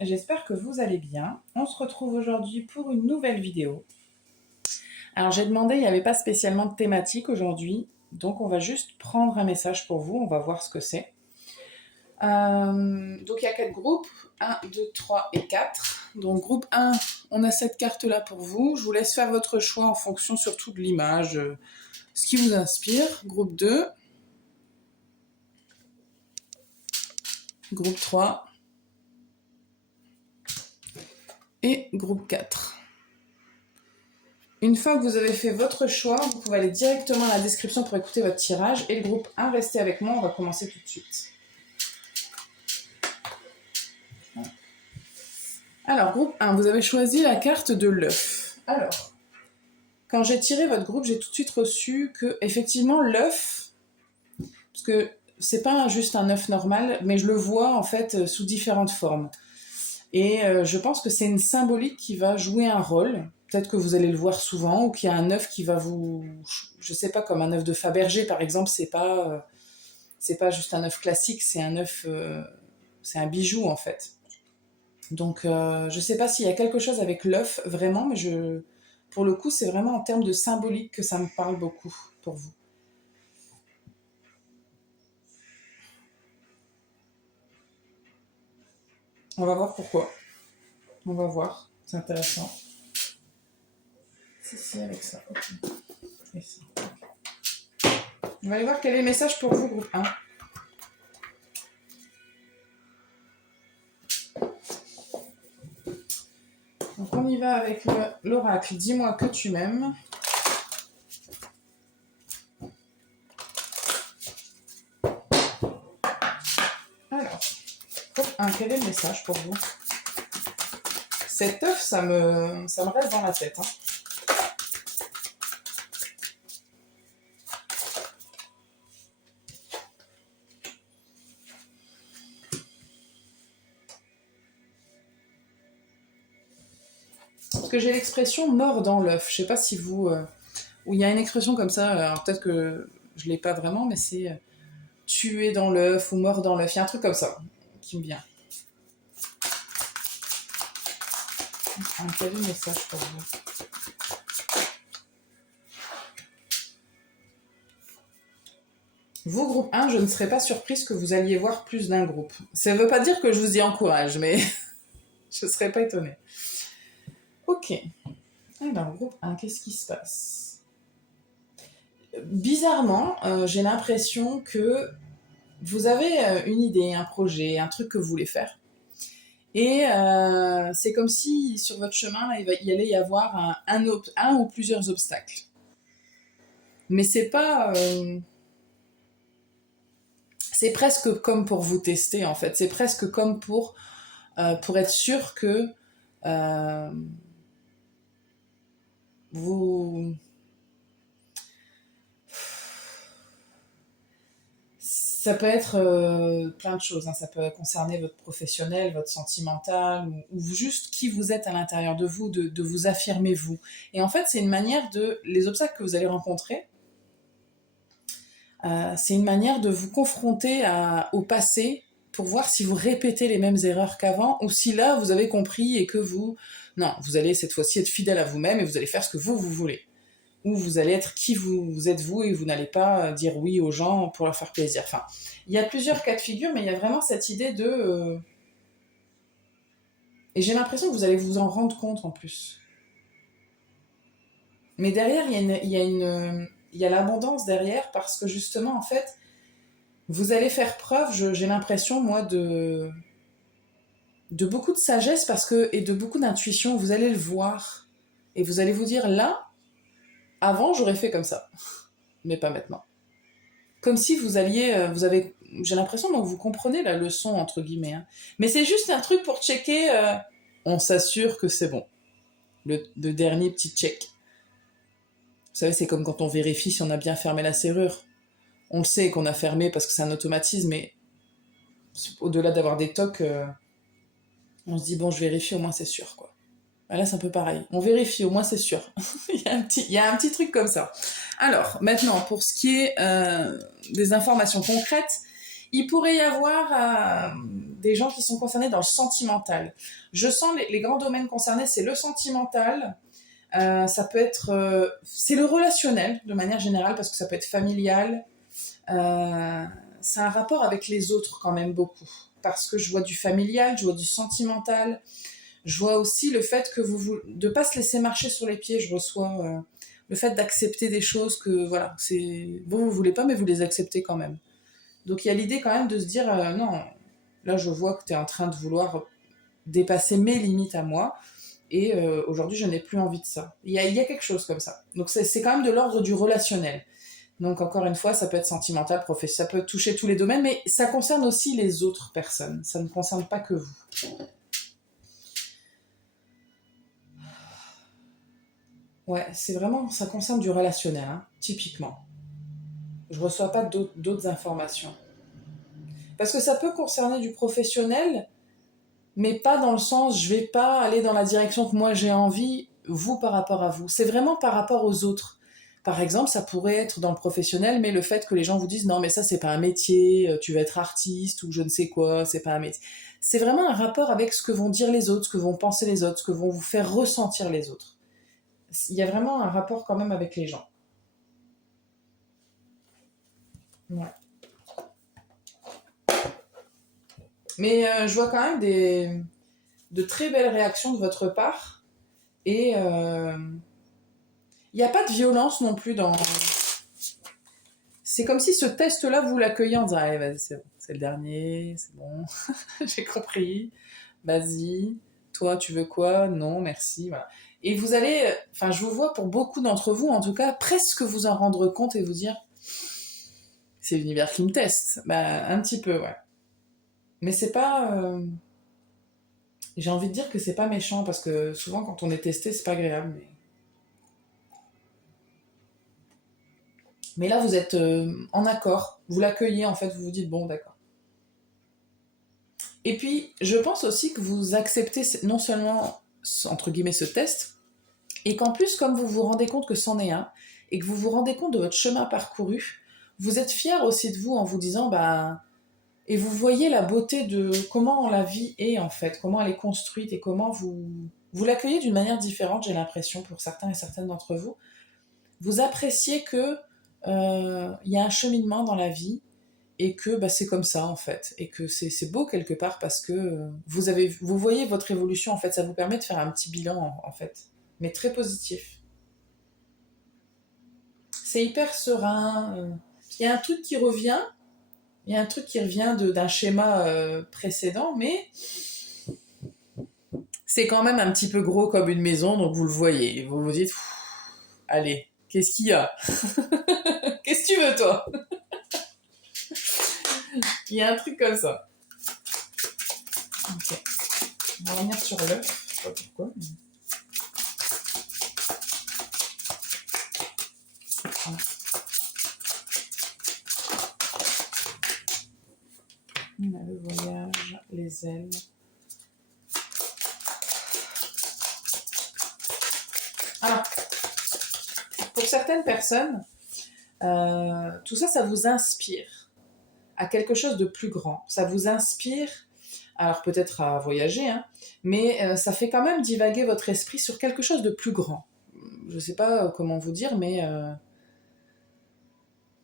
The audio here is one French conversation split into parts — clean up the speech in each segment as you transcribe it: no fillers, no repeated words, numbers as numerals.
J'espère que vous allez bien. On se retrouve aujourd'hui pour une nouvelle vidéo. Alors j'ai demandé, il n'y avait pas spécialement de thématique aujourd'hui, donc on va juste prendre un message pour vous, on va voir ce que c'est. Donc il y a 4 groupes, 1, 2, 3 et 4. Donc groupe 1, on a cette carte-là pour vous. Je vous laisse faire votre choix en fonction surtout de l'image, ce qui vous inspire. Groupe 2, groupe 3 et groupe 4. Une fois que vous avez fait votre choix, vous pouvez aller directement à la description pour écouter votre tirage. Et le groupe 1, restez avec moi, on va commencer tout de suite. Alors, groupe 1, vous avez choisi la carte de l'œuf. Alors, quand j'ai tiré votre groupe, j'ai tout de suite reçu que, effectivement, l'œuf, parce que c'est pas juste un œuf normal, mais je le vois en fait sous différentes formes. Et je pense que c'est une symbolique qui va jouer un rôle. Peut-être que vous allez le voir souvent, ou qu'il y a un œuf qui va vous... Je sais pas, comme un œuf de Fabergé, par exemple, c'est pas juste un œuf classique, c'est un œuf... c'est un bijou, en fait. Donc, je sais pas s'il y a quelque chose avec l'œuf, vraiment, mais pour le coup, c'est vraiment en termes de symbolique que ça me parle beaucoup, pour vous. On va voir pourquoi. On va voir, c'est intéressant. C'est avec ça, ok. Et ça. On va aller voir quel est le message pour vous, groupe 1. Donc on y va avec l'oracle. Dis-moi que tu m'aimes. Alors, groupe 1, quel est le message pour vous? Cet œuf, ça me reste dans la tête. Hein. Parce que j'ai l'expression mort dans l'œuf. Je sais pas si vous... où il y a une expression comme ça, alors peut-être que je l'ai pas vraiment, mais c'est tuer dans l'œuf ou mort dans l'œuf. Il y a un truc comme ça qui me vient. Quel est le message pour vous? Vous, groupe 1, je ne serais pas surprise que vous alliez voir plus d'un groupe. Ça ne veut pas dire que je vous y encourage, mais je ne serais pas étonnée. Ok. Alors, groupe 1, qu'est-ce qui se passe? Bizarrement, j'ai l'impression que vous avez une idée, un projet, un truc que vous voulez faire. Et c'est comme si sur votre chemin, là, il allait y avoir un ou plusieurs obstacles. Mais c'est pas... c'est presque comme pour vous tester, en fait. C'est presque comme pour être sûr que vous... Ça peut être plein de choses, hein. Ça peut concerner votre professionnel, votre sentimental, ou juste qui vous êtes à l'intérieur de vous, de vous affirmer vous. Et en fait, c'est une manière de... Les obstacles que vous allez rencontrer, c'est une manière de vous confronter au passé pour voir si vous répétez les mêmes erreurs qu'avant, ou si là, vous avez compris et que vous... Non, vous allez cette fois-ci être fidèle à vous-même et vous allez faire ce que vous voulez. Ou vous allez être qui vous êtes vous et vous n'allez pas dire oui aux gens pour leur faire plaisir. Enfin, il y a plusieurs cas de figure, mais il y a vraiment cette idée de... Et j'ai l'impression que vous allez vous en rendre compte en plus. Mais derrière, il y a l'abondance derrière parce que justement, en fait, vous allez faire preuve, j'ai l'impression, moi, de beaucoup de sagesse et de beaucoup d'intuition. Vous allez le voir et vous allez vous dire, là, avant, j'aurais fait comme ça, mais pas maintenant. Comme si vous alliez, j'ai l'impression donc vous comprenez la leçon entre guillemets, hein. Mais c'est juste un truc pour checker. On s'assure que c'est bon. Le dernier petit check. Vous savez, c'est comme quand on vérifie si on a bien fermé la serrure. On le sait qu'on a fermé parce que c'est un automatisme, mais au-delà d'avoir des tocs, on se dit bon, je vérifie, au moins c'est sûr, quoi. Là, c'est un peu pareil. On vérifie, au moins c'est sûr. il y a un petit truc comme ça. Alors, maintenant, pour ce qui est des informations concrètes, il pourrait y avoir des gens qui sont concernés dans le sentimental. Je sens les grands domaines concernés, c'est le sentimental, ça peut être... c'est le relationnel, de manière générale, parce que ça peut être familial. Euh, c'est un rapport avec les autres quand même beaucoup. Parce que je vois du familial, je vois du sentimental. Je vois aussi le fait que de pas se laisser marcher sur les pieds. Je reçois le fait d'accepter des choses que, voilà, c'est... Vous voulez pas, mais vous les acceptez quand même. Donc il y a l'idée quand même de se dire, non, là je vois que tu es en train de vouloir dépasser mes limites à moi, et aujourd'hui je n'ai plus envie de ça. Il y a quelque chose comme ça. Donc c'est quand même de l'ordre du relationnel. Donc encore une fois, ça peut être sentimental, professionnel, ça peut toucher tous les domaines, mais ça concerne aussi les autres personnes. Ça ne concerne pas que vous. Ouais, c'est vraiment, ça concerne du relationnel, hein, typiquement. Je reçois pas d'autres informations. Parce que ça peut concerner du professionnel, mais pas dans le sens, je vais pas aller dans la direction que moi j'ai envie, vous par rapport à vous. C'est vraiment par rapport aux autres. Par exemple, ça pourrait être dans le professionnel, mais le fait que les gens vous disent non, mais ça c'est pas un métier, tu vas être artiste ou je ne sais quoi, c'est pas un métier. C'est vraiment un rapport avec ce que vont dire les autres, ce que vont penser les autres, ce que vont vous faire ressentir les autres. Il y a vraiment un rapport quand même avec les gens. Ouais. Mais je vois quand même de très belles réactions de votre part. Et il n'y a pas de violence non plus dans... C'est comme si ce test-là, vous l'accueillez en disant allez, vas-y, c'est bon, c'est le dernier, c'est bon, j'ai compris, vas-y, toi, tu veux quoi? Non, merci, voilà. Et vous allez, enfin, je vous vois pour beaucoup d'entre vous, en tout cas, presque vous en rendre compte et vous dire c'est l'univers qui me teste. Bah, un petit peu, ouais. Mais c'est pas... J'ai envie de dire que c'est pas méchant, parce que souvent, quand on est testé, c'est pas agréable, mais là, vous êtes en accord, vous l'accueillez, en fait, vous vous dites, bon, d'accord. Et puis, je pense aussi que vous acceptez non seulement, entre guillemets, ce test, et qu'en plus, comme vous vous rendez compte que c'en est un, et que vous vous rendez compte de votre chemin parcouru, vous êtes fier aussi de vous en vous disant, bah, et vous voyez la beauté de comment la vie est, en fait, comment elle est construite, et comment vous l'accueillez d'une manière différente, j'ai l'impression, pour certains et certaines d'entre vous. Vous appréciez que y a un cheminement dans la vie, et que bah, c'est comme ça en fait, et que c'est beau quelque part parce que vous voyez votre évolution en fait, ça vous permet de faire un petit bilan en fait, mais très positif. C'est hyper serein. Il y a un truc qui revient, il y a un truc qui revient d'un schéma précédent, mais c'est quand même un petit peu gros comme une maison, donc vous le voyez, et vous vous dites, allez, qu'est-ce qu'il y a? Qu'est-ce que tu veux toi? Il y a un truc comme ça. Ok, on va revenir sur l'œuf, je sais pas pourquoi. On a le voyage, les ailes. Alors, pour certaines personnes, tout ça, ça vous inspire à quelque chose de plus grand. Ça vous inspire, alors peut-être à voyager, hein, mais ça fait quand même divaguer votre esprit sur quelque chose de plus grand. Je ne sais pas comment vous dire, mais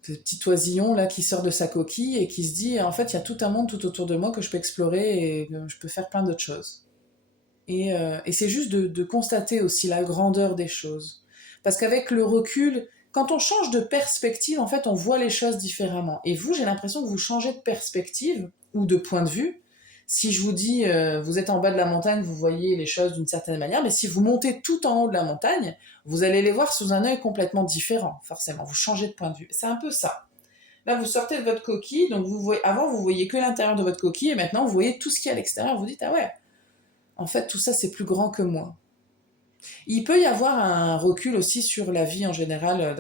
ce petit oisillon là qui sort de sa coquille et qui se dit, en fait, il y a tout un monde tout autour de moi que je peux explorer et que je peux faire plein d'autres choses. Et c'est juste de constater aussi la grandeur des choses. Parce qu'avec le recul, quand on change de perspective, en fait, on voit les choses différemment. Et vous, j'ai l'impression que vous changez de perspective ou de point de vue. Si je vous dis, vous êtes en bas de la montagne, vous voyez les choses d'une certaine manière, mais si vous montez tout en haut de la montagne, vous allez les voir sous un œil complètement différent, forcément. Vous changez de point de vue. C'est un peu ça. Là, vous sortez de votre coquille, donc avant, vous voyez que l'intérieur de votre coquille, et maintenant, vous voyez tout ce qu'il y a à l'extérieur. Vous dites, ah ouais, en fait, tout ça, c'est plus grand que moi. Il peut y avoir un recul aussi sur la vie en général,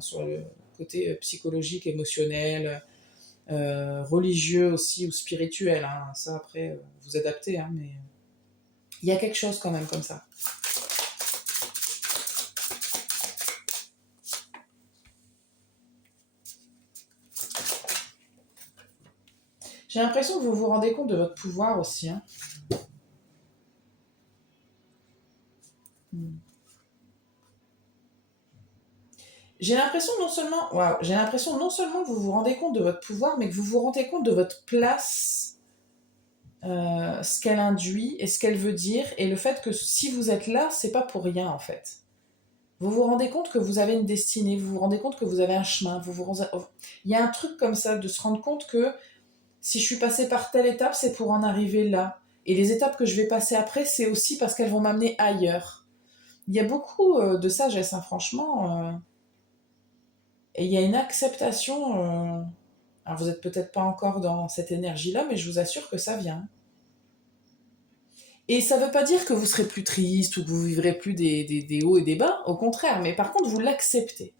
sur le côté psychologique, émotionnel, religieux aussi, ou spirituel. Hein. Ça, après, vous adaptez, hein, mais il y a quelque chose quand même comme ça. J'ai l'impression que vous vous rendez compte de votre pouvoir aussi. Hein. Hmm. J'ai l'impression non seulement, waouh, j'ai l'impression non seulement que vous vous rendez compte de votre pouvoir, mais que vous vous rendez compte de votre place, ce qu'elle induit et ce qu'elle veut dire, et le fait que si vous êtes là, c'est pas pour rien en fait. Vous vous rendez compte que vous avez une destinée, vous vous rendez compte que vous avez un chemin, il y a un truc comme ça de se rendre compte que si je suis passée par telle étape, c'est pour en arriver là. Et les étapes que je vais passer après, c'est aussi parce qu'elles vont m'amener ailleurs. Il y a beaucoup de sagesse, hein, franchement. Et il y a une acceptation. Alors vous n'êtes peut-être pas encore dans cette énergie-là, mais je vous assure que ça vient. Et ça ne veut pas dire que vous serez plus triste ou que vous vivrez plus des hauts et des bas, au contraire, mais par contre vous l'acceptez.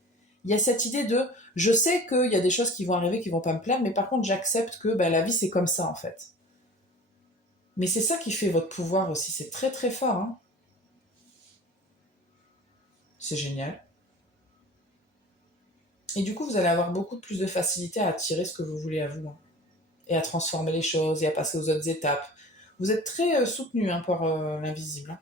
Il y a cette idée de je sais qu'il y a des choses qui vont arriver qui vont pas me plaire, mais par contre j'accepte que ben, la vie c'est comme ça en fait. Mais c'est ça qui fait votre pouvoir aussi, c'est très très fort. Hein. C'est génial. Et du coup vous allez avoir beaucoup plus de facilité à attirer ce que vous voulez à vous. Hein. Et à transformer les choses et à passer aux autres étapes. Vous êtes très soutenu hein, par l'invisible. Hein.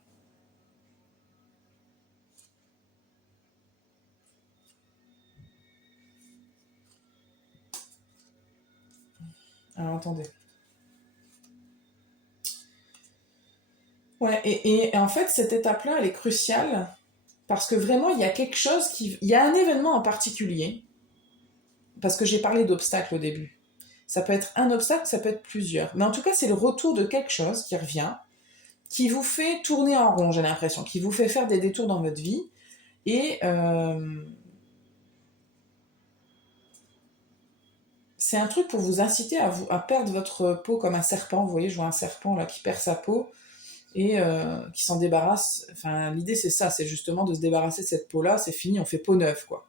Alors attendez. Ouais, et en fait, cette étape-là, elle est cruciale parce que vraiment, il y a quelque chose qui. Il y a un événement en particulier, parce que j'ai parlé d'obstacles au début. Ça peut être un obstacle, ça peut être plusieurs. Mais en tout cas, c'est le retour de quelque chose qui revient, qui vous fait tourner en rond, j'ai l'impression, qui vous fait faire des détours dans votre vie. Et c'est un truc pour vous inciter à perdre votre peau comme un serpent. Vous voyez, je vois un serpent là qui perd sa peau et qui s'en débarrasse. Enfin, l'idée c'est ça, c'est justement de se débarrasser de cette peau-là. C'est fini, on fait peau neuve, quoi.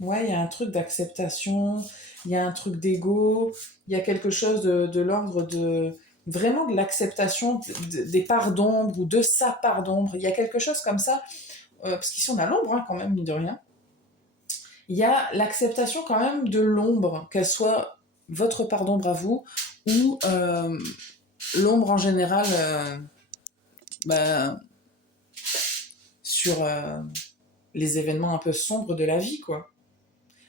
Ouais, il y a un truc d'acceptation, il y a un truc d'ego, il y a quelque chose de l'ordre de vraiment de l'acceptation des parts d'ombre ou de sa part d'ombre. Il y a quelque chose comme ça, parce qu'ici on a l'ombre hein, quand même, mine de rien. Il y a l'acceptation quand même de l'ombre, qu'elle soit votre part d'ombre à vous ou l'ombre en général bah, sur les événements un peu sombres de la vie, quoi.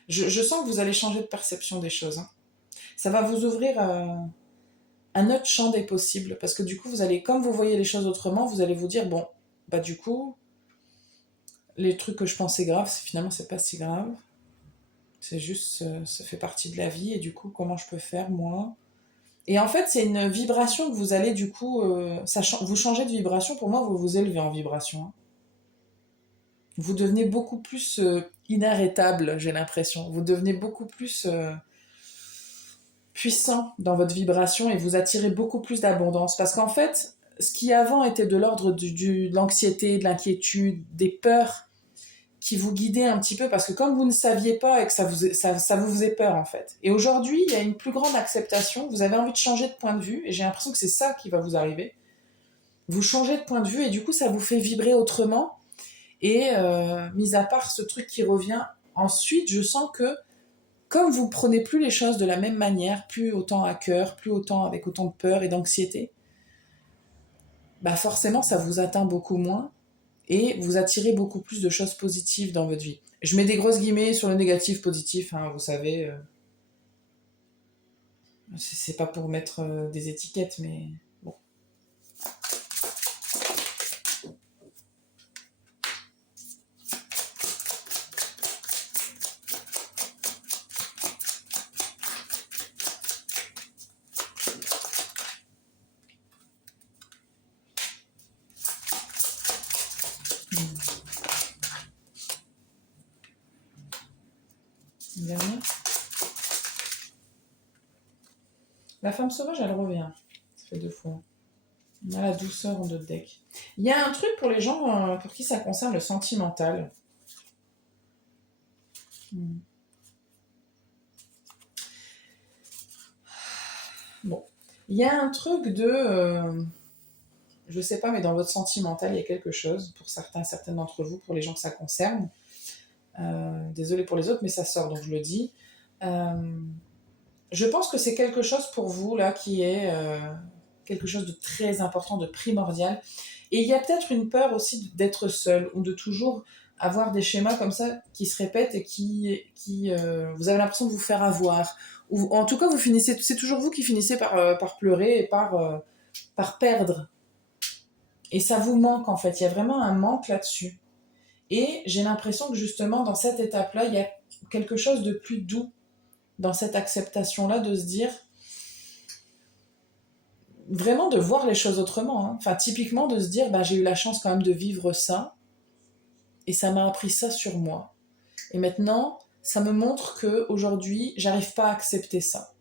Je sens que vous allez changer de perception des choses. Hein. Ça va vous ouvrir un autre champ des possibles, parce que du coup, vous allez, comme vous voyez les choses autrement, vous allez vous dire, bon, bah du coup, les trucs que je pensais graves, finalement, c'est pas si grave. C'est juste, ça fait partie de la vie, et du coup, comment je peux faire, moi. Et en fait, c'est une vibration que vous allez, du coup, vous changez de vibration, pour moi, vous vous élevez en vibration. Hein. Vous devenez beaucoup plus inarrêtable, j'ai l'impression. Vous devenez beaucoup plus puissant dans votre vibration et vous attirez beaucoup plus d'abondance. Parce qu'en fait, ce qui avant était de l'ordre de l'anxiété, de l'inquiétude, des peurs qui vous guidaient un petit peu, parce que comme vous ne saviez pas et que ça vous faisait peur en fait. Et aujourd'hui, il y a une plus grande acceptation, vous avez envie de changer de point de vue, et j'ai l'impression que c'est ça qui va vous arriver. Vous changez de point de vue et du coup, ça vous fait vibrer autrement. Et mis à part ce truc qui revient, ensuite, je sens que comme vous prenez plus les choses de la même manière, plus autant à cœur, plus autant avec autant de peur et d'anxiété, bah forcément ça vous atteint beaucoup moins et vous attirez beaucoup plus de choses positives dans votre vie. Je mets des grosses guillemets sur le négatif positif, hein, vous savez, c'est pas pour mettre des étiquettes, mais bon. Dernier. La femme sauvage, elle revient. Ça fait 2 fois. On a la douceur en d'autres decks. Il y a un truc pour les gens pour qui ça concerne le sentimental. Hmm. Bon. Il y a un truc de... je sais pas, mais dans votre sentimental, il y a quelque chose, pour certains, certaines d'entre vous, pour les gens que ça concerne. Désolée pour les autres, mais ça sort, donc je le dis. Euh, je pense que c'est quelque chose pour vous, là, qui est quelque chose de très important, de primordial. Et il y a peut-être une peur aussi d'être seul, ou de toujours avoir des schémas comme ça qui se répètent et vous avez l'impression de vous faire avoir. Ou en tout cas, vous finissez, c'est toujours vous qui finissez par pleurer et par perdre. Et ça vous manque, en fait. Il y a vraiment un manque là-dessus. Et j'ai l'impression que justement, dans cette étape-là, il y a quelque chose de plus doux dans cette acceptation-là, de se dire, vraiment de voir les choses autrement. Hein. Enfin, typiquement, de se dire, bah, j'ai eu la chance quand même de vivre ça, et ça m'a appris ça sur moi. Et maintenant, ça me montre que aujourd'hui, j'arrive pas à accepter ça.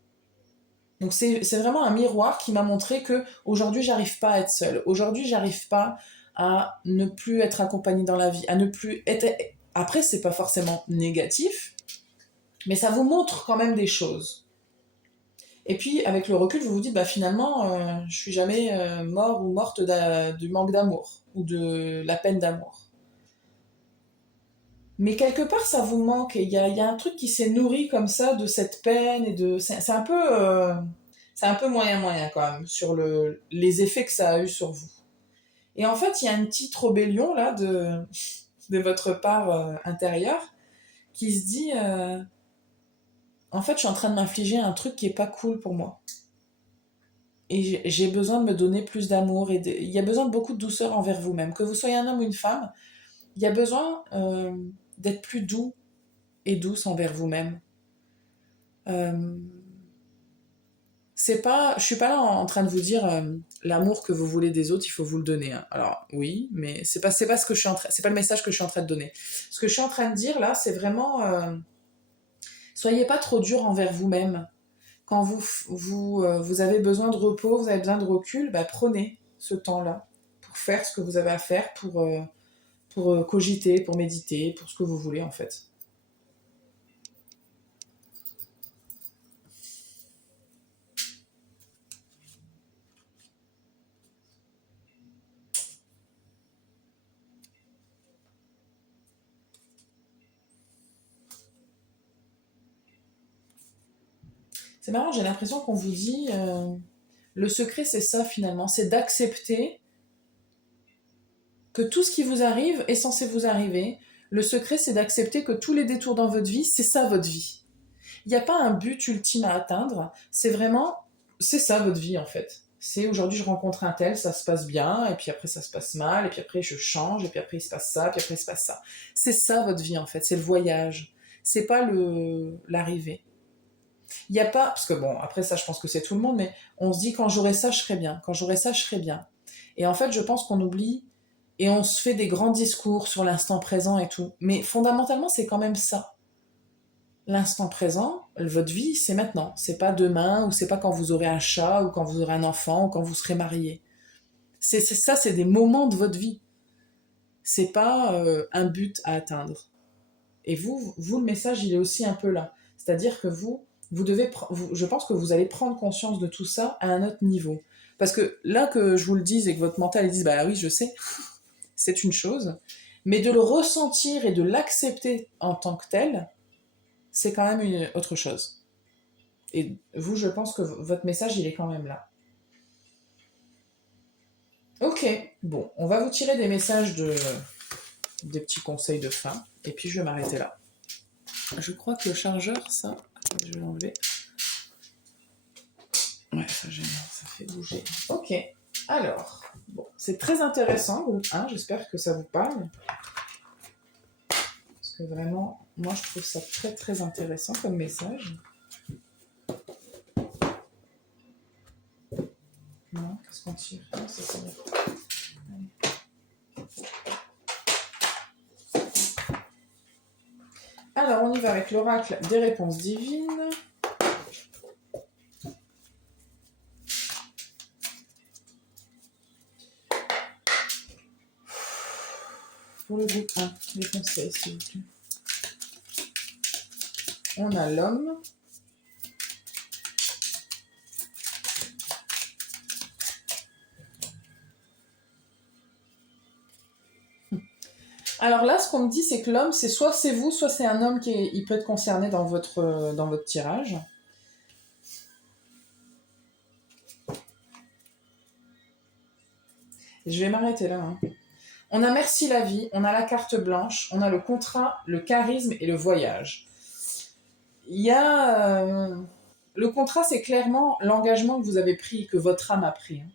Donc c'est vraiment un miroir qui m'a montré que aujourd'hui, j'arrive pas à être seule. Aujourd'hui, j'arrive pas à ne plus être accompagnée dans la vie, à ne plus être. Après, c'est pas forcément négatif, mais ça vous montre quand même des choses. Et puis, avec le recul, vous vous dites, bah finalement, je suis jamais mort ou morte du manque d'amour ou de la peine d'amour. Mais quelque part, ça vous manque. Il y a un truc qui s'est nourri comme ça de cette peine et de. C'est un peu moyen quand même sur les effets que ça a eu sur vous. Et en fait, il y a une petite rébellion là de votre part intérieure qui se dit, en fait, je suis en train de m'infliger un truc qui est pas cool pour moi. Et j'ai besoin de me donner plus d'amour. Il y a besoin de beaucoup de douceur envers vous-même. Que vous soyez un homme ou une femme, il y a besoin d'être plus doux et douce envers vous-même. Euh, je suis pas là en train de vous dire l'amour que vous voulez des autres, il faut vous le donner. Hein. Alors oui, mais c'est pas ce que c'est pas le message que je suis en train de donner. Ce que je suis en train de dire là, c'est vraiment soyez pas trop dur envers vous-même. Quand vous avez besoin de repos, vous avez besoin de recul, bah, prenez ce temps-là pour faire ce que vous avez à faire, pour cogiter, pour méditer, pour ce que vous voulez en fait. C'est marrant, j'ai l'impression qu'on vous dit le secret c'est ça finalement, c'est d'accepter que tout ce qui vous arrive est censé vous arriver. Le secret c'est d'accepter que tous les détours dans votre vie, c'est ça votre vie. Il n'y a pas un but ultime à atteindre, c'est ça votre vie en fait. C'est aujourd'hui je rencontre un tel, ça se passe bien, et puis après ça se passe mal, et puis après je change, et puis après il se passe ça, puis après il se passe ça. C'est ça votre vie en fait, c'est le voyage. C'est pas l'arrivée. Il n'y a pas, parce que bon, après ça je pense que c'est tout le monde, mais on se dit quand j'aurai ça je serai bien, quand j'aurai ça je serai bien. Et en fait je pense qu'on oublie, et on se fait des grands discours sur l'instant présent et tout. Mais fondamentalement c'est quand même ça. L'instant présent, votre vie, c'est maintenant. C'est pas demain, ou c'est pas quand vous aurez un chat, ou quand vous aurez un enfant, ou quand vous serez marié. Ça, c'est des moments de votre vie. C'est pas un but à atteindre. Et vous, le message, il est aussi un peu là. C'est-à-dire que je pense que vous allez prendre conscience de tout ça à un autre niveau. Parce que là que je vous le dise et que votre mental dise, bah oui, je sais, c'est une chose. Mais de le ressentir et de l'accepter en tant que tel, c'est quand même autre chose. Et vous, je pense que votre message, il est quand même là. Ok, bon, on va vous tirer des petits conseils de fin, et puis je vais m'arrêter là. Je crois que le chargeur, ça, attendez, je vais l'enlever. Ouais, ça gêne, ça fait bouger. Ok, alors, bon, c'est très intéressant, groupe 1, j'espère que ça vous parle. Parce que vraiment, moi, je trouve ça très très intéressant comme message. Non, qu'est-ce qu'on tire? Non, c'est ça. Alors, on y va avec l'oracle des réponses divines. Pour le groupe 1, les conseils, s'il vous plaît. On a l'homme. Alors là, ce qu'on me dit, c'est que l'homme, c'est soit c'est vous, soit c'est un homme il peut être concerné dans votre tirage. Je vais m'arrêter là. Hein. On a merci la vie, on a la carte blanche, on a le contrat, le charisme et le voyage. Il y a... le contrat, c'est clairement l'engagement que vous avez pris, que votre âme a pris. Hein.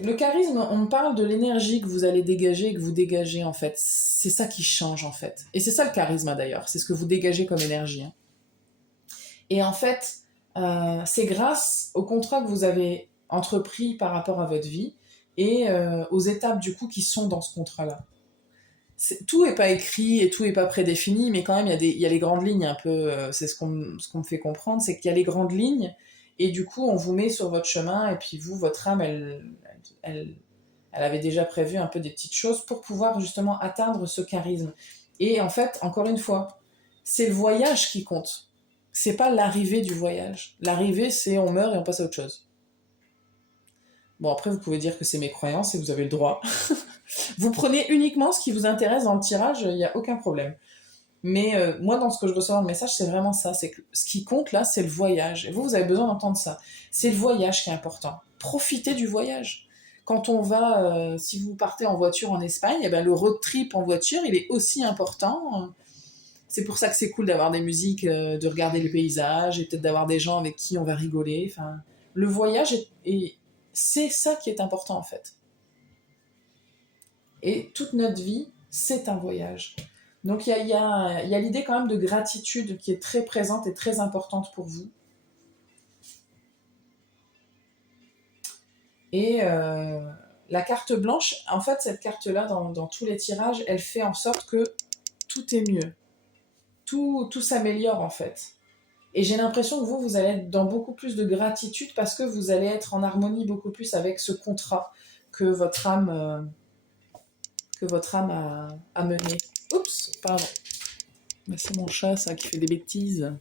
Le charisme, on parle de l'énergie que vous allez dégager, que vous dégagez en fait. C'est ça qui change en fait. Et c'est ça le charisme d'ailleurs, c'est ce que vous dégagez comme énergie. Hein. Et en fait, c'est grâce au contrat que vous avez entrepris par rapport à votre vie et aux étapes du coup qui sont dans ce contrat-là. Tout n'est pas écrit et tout n'est pas prédéfini, mais quand même il y a les grandes lignes un peu, c'est ce qu'on me fait comprendre, c'est qu'il y a les grandes lignes et du coup on vous met sur votre chemin et puis vous, votre âme, elle, elle avait déjà prévu un peu des petites choses pour pouvoir justement atteindre ce charisme. Et en fait, encore une fois, c'est le voyage qui compte. C'est pas l'arrivée du voyage. L'arrivée, c'est on meurt et on passe à autre chose. Bon, après, vous pouvez dire que c'est mes croyances et vous avez le droit. Vous prenez uniquement ce qui vous intéresse dans le tirage, il n'y a aucun problème. Mais moi, dans ce que je reçois dans le message, c'est vraiment ça. C'est que ce qui compte là, c'est le voyage. Et vous avez besoin d'entendre ça. C'est le voyage qui est important. Profitez du voyage. Quand on va, si vous partez en voiture en Espagne, eh ben, le road trip en voiture, il est aussi important. C'est pour ça que c'est cool d'avoir des musiques, de regarder les paysages, et peut-être d'avoir des gens avec qui on va rigoler. Enfin, le voyage, c'est ça qui est important en fait. Et toute notre vie, c'est un voyage. Donc il y a l'idée quand même de gratitude qui est très présente et très importante pour vous. Et la carte blanche, en fait, cette carte-là, dans tous les tirages, elle fait en sorte que tout est mieux. Tout s'améliore, en fait. Et j'ai l'impression que vous allez être dans beaucoup plus de gratitude parce que vous allez être en harmonie beaucoup plus avec ce contrat que votre âme, a mené. Oups, pardon. Mais c'est mon chat, ça, qui fait des bêtises.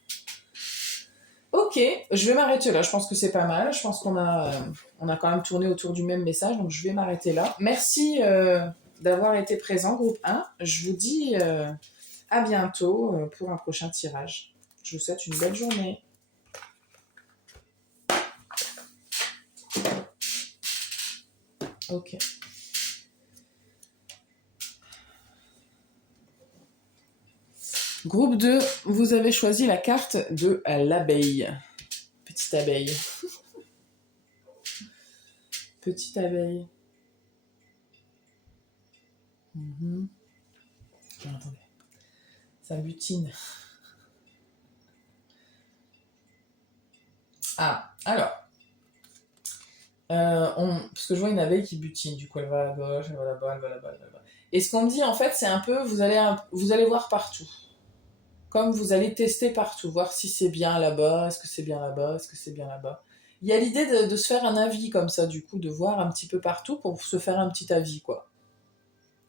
Ok, je vais m'arrêter là. Je pense que c'est pas mal. Je pense on a quand même tourné autour du même message, donc je vais m'arrêter là. Merci d'avoir été présent, groupe 1. Je vous dis à bientôt pour un prochain tirage. Je vous souhaite une belle journée. Ok. Groupe 2, vous avez choisi la carte de l'abeille. Petite abeille. Petite abeille. Attendez. Ça butine. Ah, alors. Parce que je vois une abeille qui butine, du coup elle va à gauche, elle va là-bas, elle va là-bas, elle va là-bas. Et ce qu'on me dit en fait, c'est un peu, vous allez voir partout. Comme vous allez tester partout, voir si c'est bien là-bas, est-ce que c'est bien là-bas, est-ce que c'est bien là-bas. Il y a l'idée de se faire un avis comme ça, du coup, de voir un petit peu partout pour se faire un petit avis, quoi.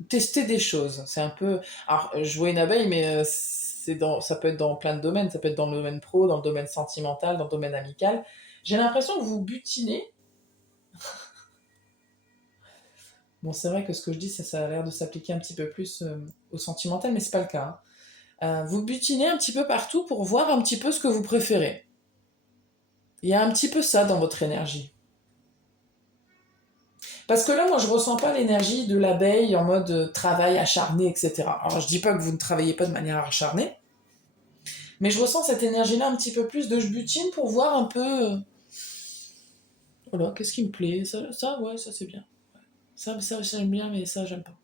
Tester des choses, c'est un peu... Alors, je vois une abeille, mais ça peut être dans plein de domaines, ça peut être dans le domaine pro, dans le domaine sentimental, dans le domaine amical. J'ai l'impression que vous butinez. Bon, c'est vrai que ce que je dis, ça a l'air de s'appliquer un petit peu plus au sentimental, mais c'est pas le cas. Hein. Vous butinez un petit peu partout pour voir un petit peu ce que vous préférez. Il y a un petit peu ça dans votre énergie. Parce que là, moi, je ressens pas l'énergie de l'abeille en mode travail acharné, etc. Alors, je dis pas que vous ne travaillez pas de manière acharnée, mais je ressens cette énergie-là un petit peu plus de je butine pour voir un peu... Voilà, qu'est-ce qui me plaît ouais, ça c'est bien. Ça j'aime bien, mais ça, j'aime pas.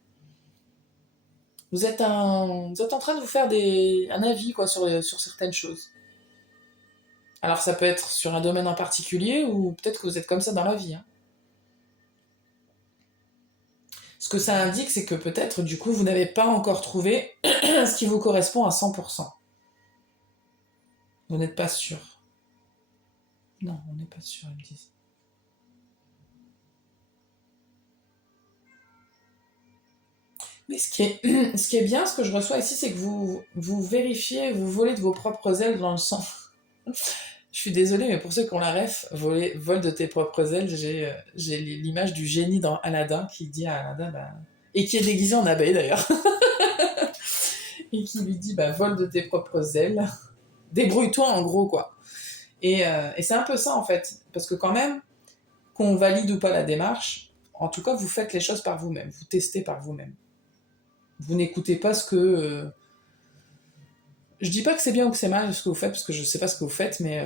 Vous êtes en train de vous faire un avis quoi, sur certaines choses. Alors ça peut être sur un domaine en particulier ou peut-être que vous êtes comme ça dans la vie. Hein. Ce que ça indique, c'est que peut-être du coup vous n'avez pas encore trouvé ce qui vous correspond à 100%. Vous n'êtes pas sûr. Non, on n'est pas sûr, ils me disent. Mais ce qui est bien, ce que je reçois ici, c'est que vous vérifiez, vous volez de vos propres ailes dans le sens. Je suis désolée, mais pour ceux qui ont la ref, vol de tes propres ailes, j'ai l'image du génie dans Aladdin qui dit à Aladdin, bah, et qui est déguisé en abeille d'ailleurs, et qui lui dit, bah, vol de tes propres ailes, débrouille-toi en gros, quoi. Et c'est un peu ça en fait, parce que quand même, qu'on valide ou pas la démarche, en tout cas, vous faites les choses par vous-même, vous testez par vous-même. Vous n'écoutez pas ce que... Je dis pas que c'est bien ou que c'est mal ce que vous faites, parce que je sais pas ce que vous faites, mais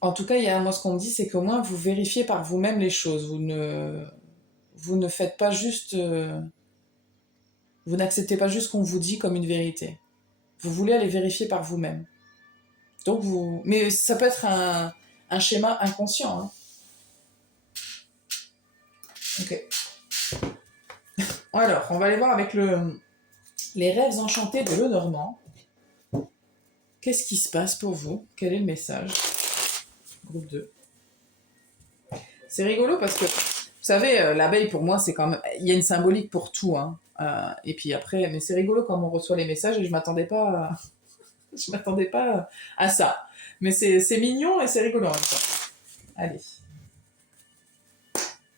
en tout cas, moi ce qu'on me dit, c'est qu'au moins vous vérifiez par vous-même les choses. Vous ne faites pas juste... vous n'acceptez pas juste ce qu'on vous dit comme une vérité. Vous voulez aller vérifier par vous-même. Donc vous... Mais ça peut être un schéma inconscient. Hein. Ok. Alors, on va aller voir avec les rêves enchantés de Lenormand. Qu'est-ce qui se passe pour vous? Quel est le message? Groupe 2. C'est rigolo parce que, vous savez, l'abeille pour moi, c'est quand même... Il y a une symbolique pour tout. Hein. Et puis après, mais c'est rigolo quand on reçoit les messages et je m'attendais pas à... je m'attendais pas à ça. Mais c'est mignon et c'est rigolo en même temps. Allez.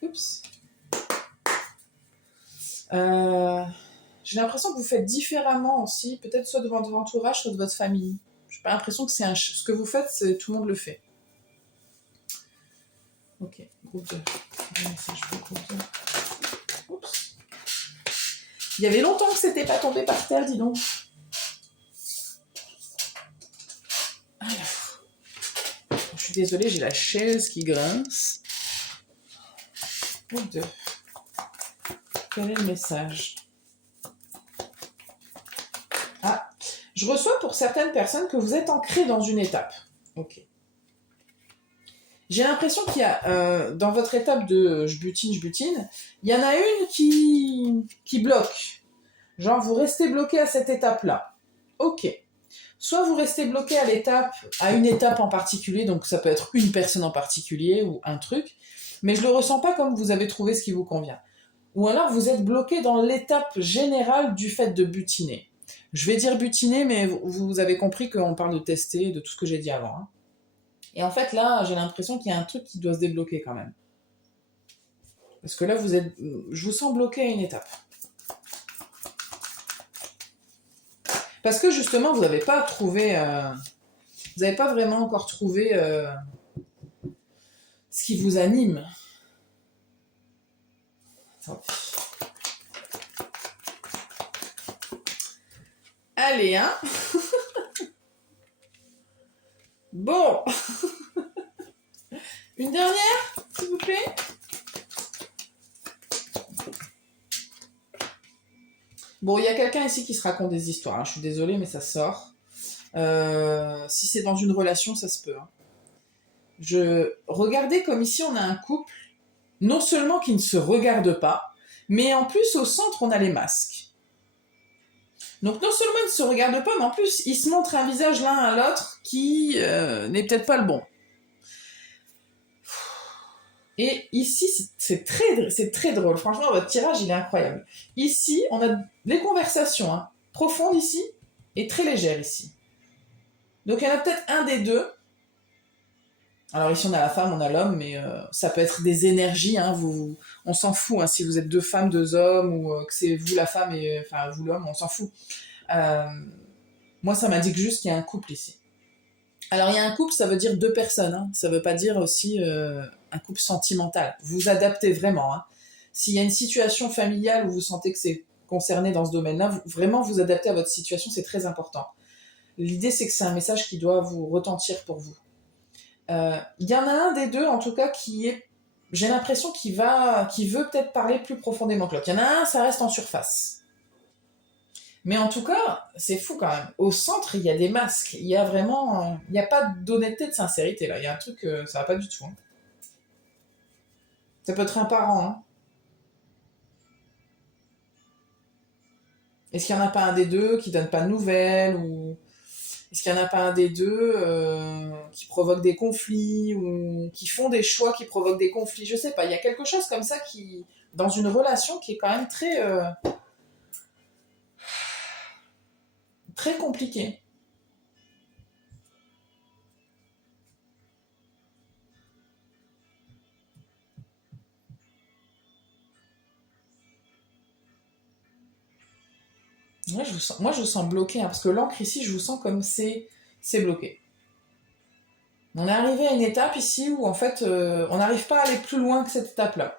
Oups. J'ai l'impression que vous faites différemment aussi, peut-être soit de votre entourage, soit de votre famille. J'ai pas l'impression que ce que vous faites, tout le monde le fait. Ok, groupe 2. Oups. Il y avait longtemps que c'était pas tombé par terre, dis donc. Alors, je suis désolée, j'ai la chaise qui grince. Groupe 2. Quel est le message? Ah, je reçois pour certaines personnes que vous êtes ancrées dans une étape. Ok. J'ai l'impression qu'il y a, dans votre étape de je butine, il y en a une qui bloque. Genre, vous restez bloqué à cette étape-là. Ok. Soit vous restez bloqué à une étape en particulier, donc ça peut être une personne en particulier ou un truc, mais je le ressens pas comme vous avez trouvé ce qui vous convient. Ou alors vous êtes bloqué dans l'étape générale du fait de butiner. Je vais dire butiner, mais vous avez compris qu'on parle de tester, de tout ce que j'ai dit avant. Hein. Et en fait, là, j'ai l'impression qu'il y a un truc qui doit se débloquer quand même. Parce que là, je vous sens bloqué à une étape. Parce que justement, vous n'avez pas trouvé... vous n'avez pas vraiment encore trouvé ce qui vous anime. Attendez. Allez, hein. Bon. Une dernière, s'il vous plaît. Bon, il y a quelqu'un ici qui se raconte des histoires. Hein. Je suis désolée, mais ça sort. Si c'est dans une relation, ça se peut. Hein. Regardez comme ici, on a un couple, non seulement qui ne se regarde pas, mais en plus, au centre, on a les masques. Donc non seulement ils ne se regardent pas, mais en plus, ils se montrent un visage l'un à l'autre qui n'est peut-être pas le bon. Et ici, c'est très drôle. Franchement, votre tirage, il est incroyable. Ici, on a des conversations hein, profondes ici et très légères ici. Donc il y en a peut-être un des deux. Alors ici, on a la femme, on a l'homme, mais ça peut être des énergies. Hein, on s'en fout. Hein, si vous êtes deux femmes, deux hommes, ou que c'est vous la femme et enfin vous l'homme, on s'en fout. Moi, ça m'indique juste qu'il y a un couple ici. Alors, il y a un couple, ça veut dire deux personnes. Hein. Ça veut pas dire aussi un couple sentimental. Vous adaptez vraiment. Hein. S'il y a une situation familiale où vous sentez que c'est concerné dans ce domaine-là, vraiment vous adaptez à votre situation, c'est très important. L'idée, c'est que c'est un message qui doit vous retentir pour vous. Il y en a un des deux, en tout cas, j'ai l'impression qui veut peut-être parler plus profondément que l'autre. Il y en a un, ça reste en surface. Mais en tout cas, c'est fou quand même. Au centre, il y a des masques. Il y a vraiment... il n'y a pas d'honnêteté, de sincérité, là. Il y a un truc... ça va pas du tout. Hein. Ça peut être un parent. Hein. Est-ce qu'il n'y en a pas un des deux qui donne pas de nouvelles ou... Est-ce qu'il n'y en a pas un des deux qui provoque des conflits ou qui font des choix qui provoquent des conflits? Je sais pas. Il y a quelque chose comme ça dans une relation qui est quand même très compliqué. Moi, je vous sens bloqué, hein, parce que l'encre ici, je vous sens comme c'est bloqué. On est arrivé à une étape ici où, en fait, on n'arrive pas à aller plus loin que cette étape-là.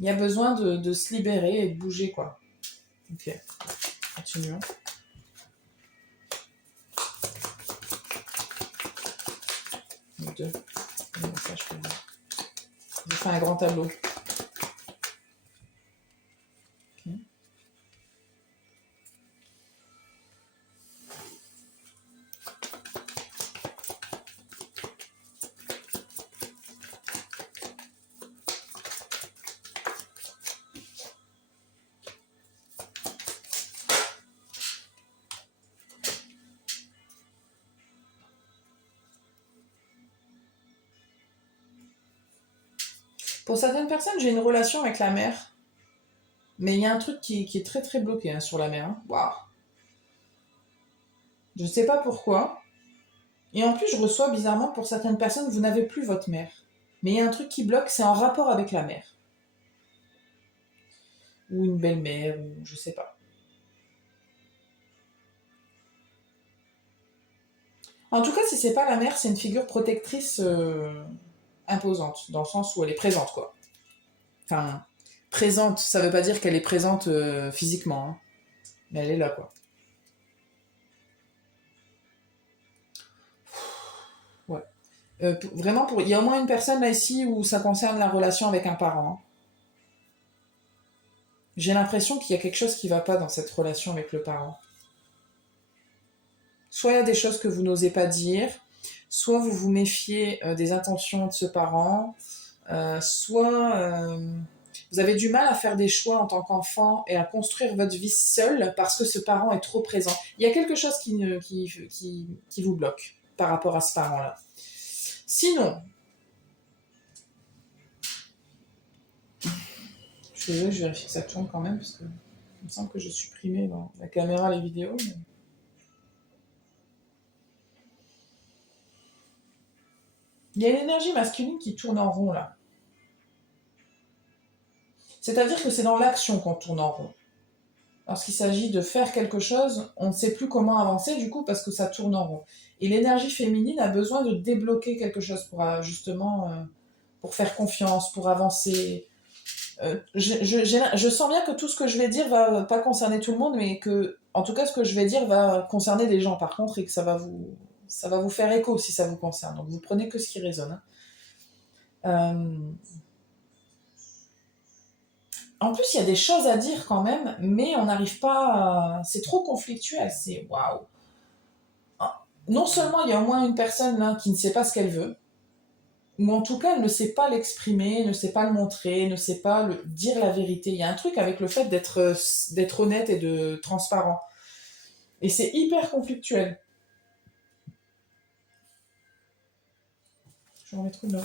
Il y a besoin de se libérer et de bouger, quoi. Ok, continuons. Deux. Message pour vous. Je fais un grand tableau. Okay. Pour certaines personnes, j'ai une relation avec la mer, mais il y a un truc qui est très très bloqué, hein, sur la mer. Hein. Waouh. Je ne sais pas pourquoi. Et en plus, je reçois bizarrement pour certaines personnes, vous n'avez plus votre mère. Mais il y a un truc qui bloque, c'est en rapport avec la mer. Ou une belle-mère, ou je sais pas. En tout cas, si c'est pas la mère, c'est une figure protectrice imposante, dans le sens où elle est présente, quoi. Enfin, présente, ça veut pas dire qu'elle est présente physiquement, hein, mais elle est là, quoi. Ouais. Vraiment, il y a au moins une personne là ici où ça concerne la relation avec un parent. Hein. J'ai l'impression qu'il y a quelque chose qui va pas dans cette relation avec le parent. Soit il y a des choses que vous n'osez pas dire, soit vous vous méfiez des intentions de ce parent, soit vous avez du mal à faire des choix en tant qu'enfant et à construire votre vie seul parce que ce parent est trop présent. Il y a quelque chose qui vous bloque par rapport à ce parent-là. Sinon, je suis désolée, je vérifie que ça tourne quand même parce que il me semble que je supprimais dans la caméra les vidéos. Mais... il y a une énergie masculine qui tourne en rond là. C'est-à-dire que c'est dans l'action qu'on tourne en rond. Lorsqu'il s'agit de faire quelque chose, on ne sait plus comment avancer du coup parce que ça tourne en rond. Et l'énergie féminine a besoin de débloquer quelque chose pour justement pour faire confiance, pour avancer. Je sens bien que tout ce que je vais dire va pas concerner tout le monde, mais que en tout cas ce que je vais dire va concerner des gens par contre et que ça va vous faire écho si ça vous concerne. Donc vous prenez que ce qui résonne. En plus, il y a des choses à dire quand même, mais on n'arrive pas à... c'est trop conflictuel, c'est waouh. Non seulement il y a au moins une personne là qui ne sait pas ce qu'elle veut, ou en tout cas elle ne sait pas l'exprimer, ne sait pas le montrer, ne sait pas dire la vérité. Il y a un truc avec le fait d'être honnête et de transparent. Et c'est hyper conflictuel. Je vais en mettre une là.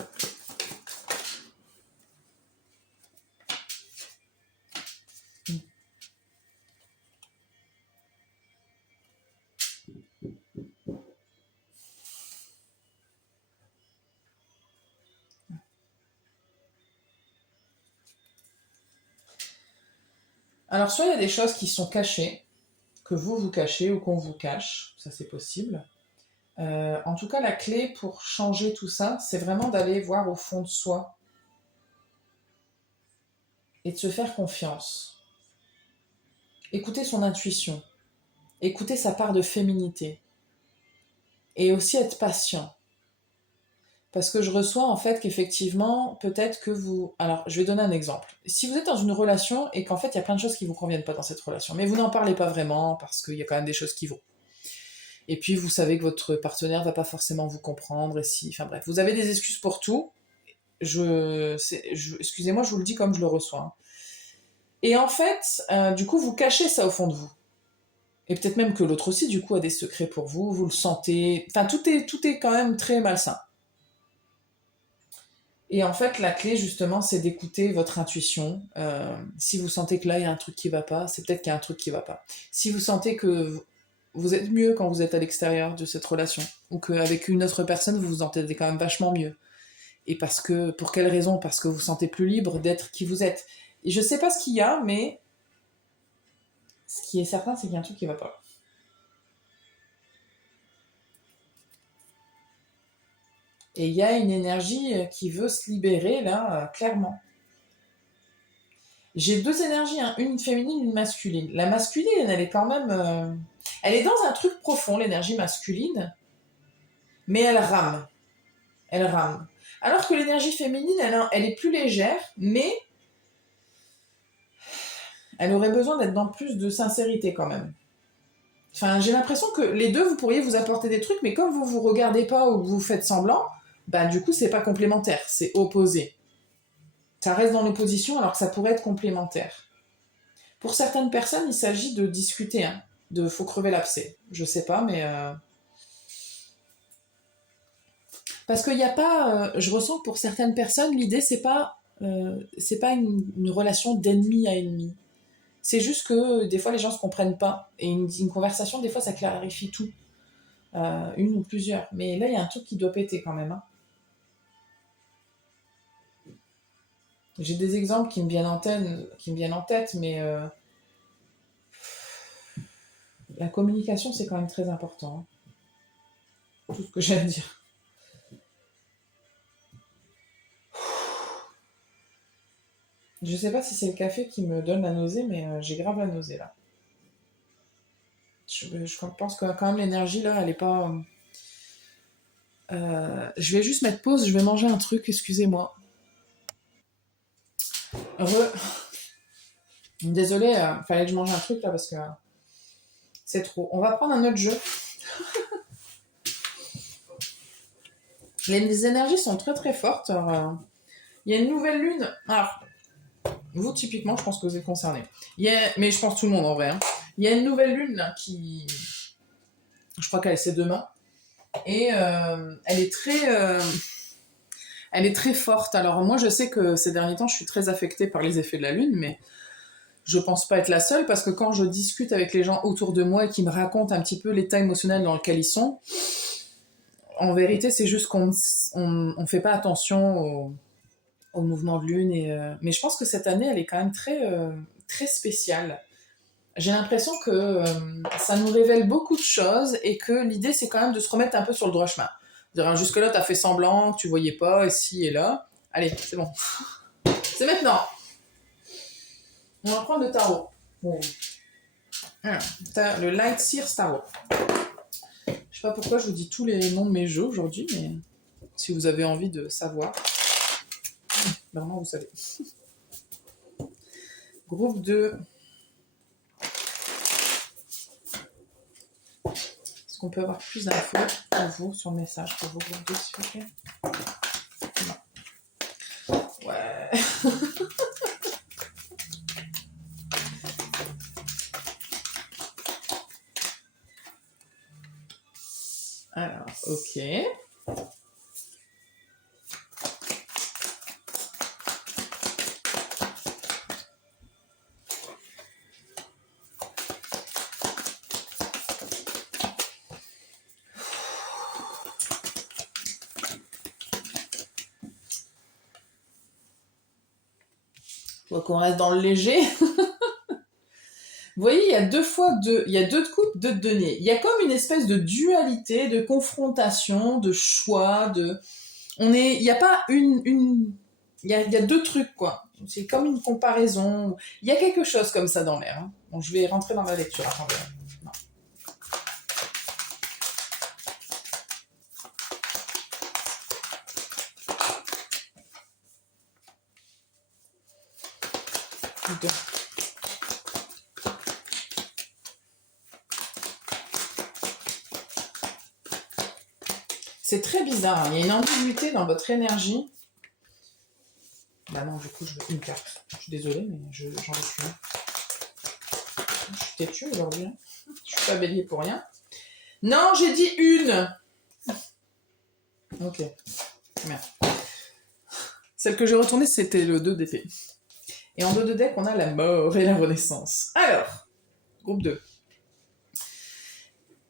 Alors soit il y a des choses qui sont cachées, que vous cachez ou qu'on vous cache, ça c'est possible. En tout cas, la clé pour changer tout ça, c'est vraiment d'aller voir au fond de soi et de se faire confiance. Écouter son intuition, écouter sa part de féminité et aussi être patient. Parce que je reçois en fait qu'effectivement, peut-être que vous... Alors, je vais donner un exemple. Si vous êtes dans une relation et qu'en fait, il y a plein de choses qui vous conviennent pas dans cette relation, mais vous n'en parlez pas vraiment parce qu'il y a quand même des choses qui vont. Et puis, vous savez que votre partenaire va pas forcément vous comprendre et si... Enfin bref, vous avez des excuses pour tout. Excusez-moi, je vous le dis comme je le reçois. Hein. Et en fait, du coup, vous cachez ça au fond de vous. Et peut-être même que l'autre aussi, du coup, a des secrets pour vous, vous le sentez. Enfin, tout est quand même très malsain. Et en fait, la clé, justement, c'est d'écouter votre intuition. Si vous sentez que là, il y a un truc qui va pas, c'est peut-être qu'il y a un truc qui va pas. Si vous sentez que vous êtes mieux quand vous êtes à l'extérieur de cette relation, ou qu'avec une autre personne, vous vous entendez quand même vachement mieux. Et parce que, pour quelle raison? Parce que vous vous sentez plus libre d'être qui vous êtes. Et je sais pas ce qu'il y a, mais qui est certain, c'est qu'il y a un truc qui va pas. Et il y a une énergie qui veut se libérer, là, clairement. J'ai deux énergies, hein, une féminine, une masculine. La masculine, elle est quand même... elle est dans un truc profond, l'énergie masculine, mais elle rame. Elle rame. Alors que l'énergie féminine, elle est plus légère, mais elle aurait besoin d'être dans plus de sincérité quand même. Enfin, j'ai l'impression que les deux, vous pourriez vous apporter des trucs, mais comme vous vous regardez pas ou vous faites semblant, bah du coup, c'est pas complémentaire, c'est opposé. Ça reste dans l'opposition alors que ça pourrait être complémentaire. Pour certaines personnes, il s'agit de discuter, hein, de faut crever l'abcès. Je sais pas, mais... Parce qu'il n'y a pas... je ressens que pour certaines personnes, l'idée, c'est pas une relation d'ennemi à ennemi. C'est juste que des fois, les gens se comprennent pas. Et une conversation, des fois, ça clarifie tout. Une ou plusieurs. Mais là, il y a un truc qui doit péter quand même. Hein. J'ai des exemples qui me viennent en tête, mais la communication, c'est quand même très important. Hein. Tout ce que j'ai à dire. Je sais pas si c'est le café qui me donne la nausée, mais j'ai grave la nausée là. Je pense que quand même l'énergie là, elle est pas... je vais juste mettre pause, je vais manger un truc, excusez-moi. Désolée, fallait que je mange un truc là parce que c'est trop. On va prendre un autre jeu. Les énergies sont très très fortes. Il y a une nouvelle lune. Alors, vous typiquement, je pense que vous êtes concernés. Mais je pense tout le monde en vrai. Hein. Il y a une nouvelle lune là, qui... Je crois qu'elle c'est demain. Et elle est très forte. Alors moi, je sais que ces derniers temps, je suis très affectée par les effets de la lune, mais je pense pas être la seule parce que quand je discute avec les gens autour de moi et qui me racontent un petit peu l'état émotionnel dans lequel ils sont, en vérité, c'est juste qu'on fait pas attention au mouvement de lune. Mais je pense que cette année, elle est quand même très spéciale. J'ai l'impression que ça nous révèle beaucoup de choses et que l'idée, c'est quand même de se remettre un peu sur le droit chemin. Jusque-là, t'as fait semblant que tu voyais pas, ici et là. Allez, c'est bon. C'est maintenant. On va prendre le tarot. Bon. Le Light Sears Tarot. Je sais pas pourquoi je vous dis tous les noms de mes jeux aujourd'hui, mais si vous avez envie de savoir, vraiment vous savez. Groupe 2. Est-ce qu'on peut avoir plus d'infos pour vous sur le message pour vous, groupe 2, s'il vous plaît? Non. Ouais. Alors, ok. Faut qu'on reste dans le léger. Vous voyez, il y a il y a deux de coupe, deux de denier. Il y a comme une espèce de dualité, de confrontation, de choix, il n'y a pas il y a deux trucs, quoi. C'est comme une comparaison. Il y a quelque chose comme ça dans l'air. Hein. Bon, je vais rentrer dans la lecture. Attendez. Non. Deux. C'est très bizarre, hein. Il y a une ambiguïté dans votre énergie. Bah non, du coup, je veux une carte. Je suis désolée, mais j'en veux plus. Je suis têtue aujourd'hui. Hein. Je suis pas bélier pour rien. Non, j'ai dit une. Ok. Merde. Celle que j'ai retournée, c'était le 2 d'épée. Et en 2 de deck, on a la mort et la renaissance. Alors, groupe 2.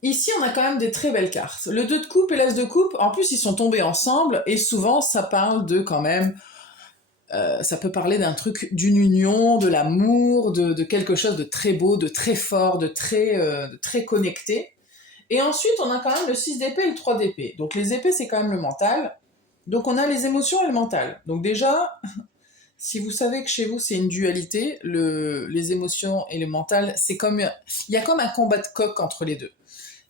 Ici, on a quand même des très belles cartes. Le 2 de coupe et l'as de coupe, en plus, ils sont tombés ensemble, et souvent, ça parle de, quand même, Ça peut parler d'un truc, d'une union, de l'amour, de quelque chose de très beau, de très fort, de très connecté. Et ensuite, on a quand même le 6 d'épée et le 3 d'épée. Donc les épées, c'est quand même le mental. Donc on a les émotions et le mental. Donc déjà, si vous savez que chez vous, c'est une dualité, les émotions et le mental, c'est comme... Il y a comme un combat de coq entre les deux.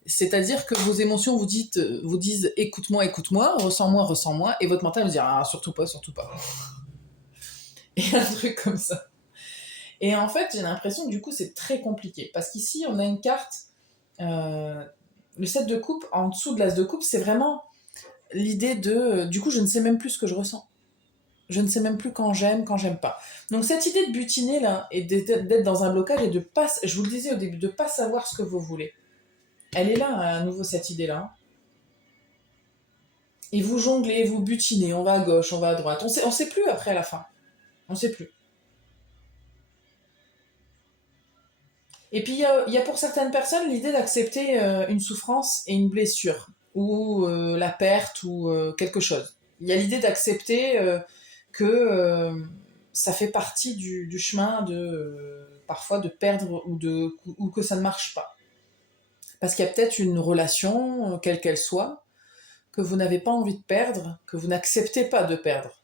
C'est-à-dire que vos émotions vous disent écoute-moi, écoute-moi, ressens-moi, ressens-moi, et votre mental vous dit ah, surtout pas, surtout pas. Et un truc comme ça. Et en fait, j'ai l'impression que du coup, c'est très compliqué. Parce qu'ici, on a une carte, euh, le 7 de coupe, en dessous de l'as de coupe, c'est vraiment l'idée de du coup, je ne sais même plus ce que je ressens. Je ne sais même plus quand j'aime pas. Donc cette idée de butiner là, et d'être dans un blocage et de pas, je vous le disais au début, de pas savoir ce que vous voulez. Elle est là, à nouveau, cette idée-là. Et vous jonglez, vous butinez, on va à gauche, on va à droite. On sait plus après à la fin. On sait plus. Et puis il y a pour certaines personnes l'idée d'accepter une souffrance et une blessure, ou la perte, ou quelque chose. Il y a l'idée d'accepter que ça fait partie du chemin de parfois de perdre ou que ça ne marche pas. Parce qu'il y a peut-être une relation, quelle qu'elle soit, que vous n'avez pas envie de perdre, que vous n'acceptez pas de perdre.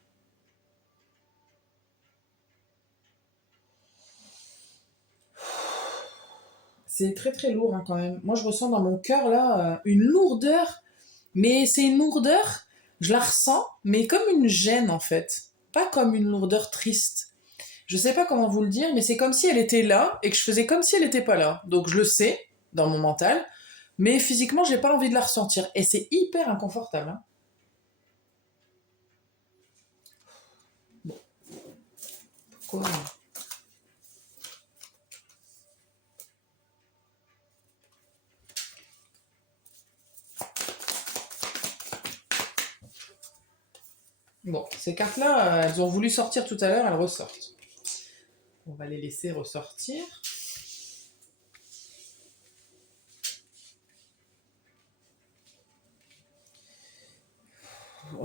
C'est très très lourd hein, quand même. Moi je ressens dans mon cœur là une lourdeur, mais c'est une lourdeur, je la ressens, mais comme une gêne en fait. Pas comme une lourdeur triste. Je sais pas comment vous le dire, mais c'est comme si elle était là et que je faisais comme si elle n'était pas là. Donc je le sais dans mon mental, mais physiquement j'ai pas envie de la ressentir. Et c'est hyper inconfortable. Hein. Bon, pourquoi Bon, ces cartes-là, elles ont voulu sortir tout à l'heure, elles ressortent. On va les laisser ressortir.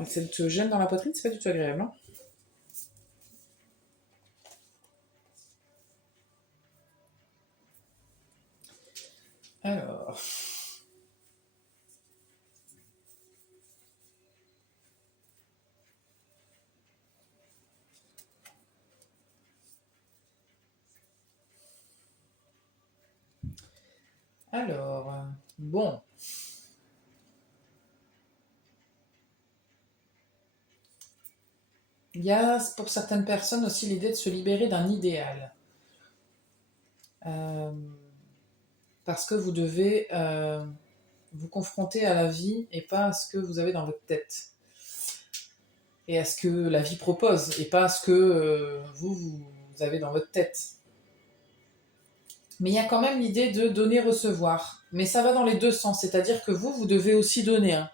Cette gêne dans la poitrine, c'est pas du tout agréable. Hein. Alors. Alors. Bon. Il y a pour certaines personnes aussi l'idée de se libérer d'un idéal. Euh, parce que vous devez vous confronter à la vie et pas à ce que vous avez dans votre tête. Et à ce que la vie propose et pas à ce que vous avez dans votre tête. Mais il y a quand même l'idée de donner-recevoir. Mais ça va dans les deux sens, c'est-à-dire que vous devez aussi donner. Hein.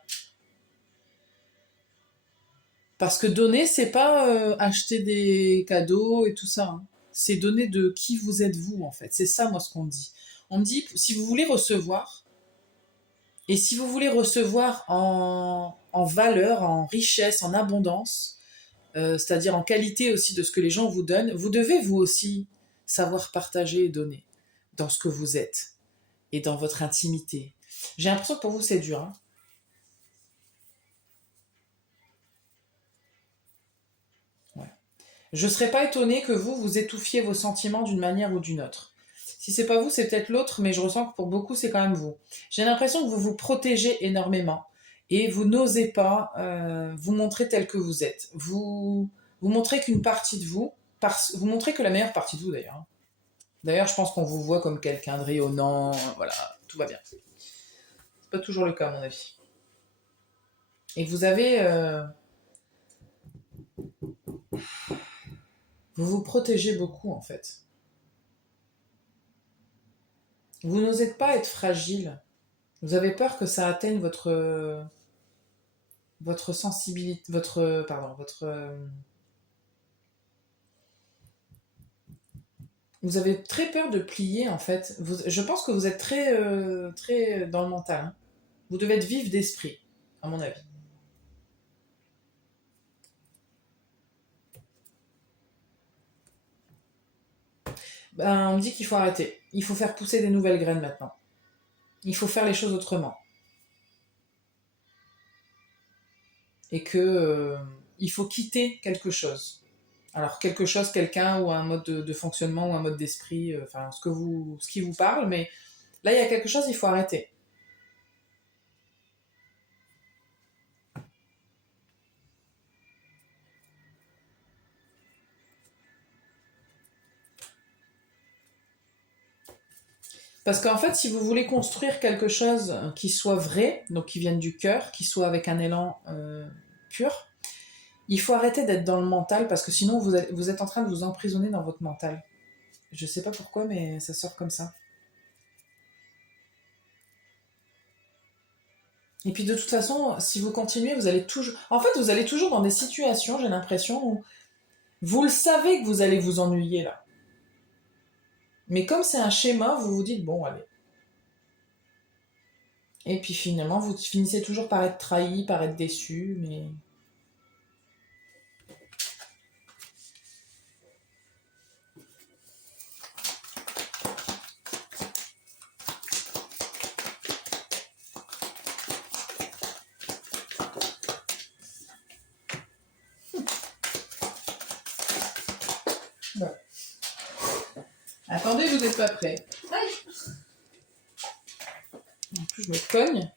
Parce que donner, c'est pas acheter des cadeaux et tout ça. Hein. C'est donner de qui vous êtes vous, en fait. C'est ça, moi, ce qu'on me dit. On me dit, si vous voulez recevoir, et si vous voulez recevoir en valeur, en richesse, en abondance, c'est-à-dire en qualité aussi de ce que les gens vous donnent, vous devez vous aussi savoir partager et donner dans ce que vous êtes et dans votre intimité. J'ai l'impression que pour vous, c'est dur. Hein. Ouais. Je ne serais pas étonnée que vous étouffiez vos sentiments d'une manière ou d'une autre. Si c'est pas vous, c'est peut-être l'autre, mais je ressens que pour beaucoup, c'est quand même vous. J'ai l'impression que vous vous protégez énormément et vous n'osez pas vous montrer tel que vous êtes. Vous montrez qu'une partie de vous, vous montrez que la meilleure partie de vous d'ailleurs. Hein. D'ailleurs, je pense qu'on vous voit comme quelqu'un de rayonnant, voilà, tout va bien. C'est pas toujours le cas à mon avis. Et vous avez, vous vous protégez beaucoup en fait. Vous n'osez pas être fragile. Vous avez peur que ça atteigne votre sensibilité, vous avez très peur de plier en fait. Je pense que vous êtes très dans le mental. Hein. Vous devez être vif d'esprit, à mon avis. Ben, on me dit qu'il faut arrêter. Il faut faire pousser des nouvelles graines maintenant. Il faut faire les choses autrement. Et que il faut quitter quelque chose. Alors quelque chose, quelqu'un ou un mode de fonctionnement ou un mode d'esprit, enfin ce qui vous parle, mais là il y a quelque chose, il faut arrêter. Parce qu'en fait, si vous voulez construire quelque chose qui soit vrai, donc qui vienne du cœur, qui soit avec un élan pur, il faut arrêter d'être dans le mental parce que sinon vous êtes en train de vous emprisonner dans votre mental. Je sais pas pourquoi, mais ça sort comme ça. Et puis de toute façon, si vous continuez, vous allez toujours... En fait, vous allez toujours dans des situations, j'ai l'impression, où vous le savez que vous allez vous ennuyer là. Mais comme c'est un schéma, vous vous dites, bon, allez. Et puis finalement, vous finissez toujours par être trahi, par être déçu, mais... Ouais. Attendez, vous n'êtes pas prêts. En plus, je me cogne.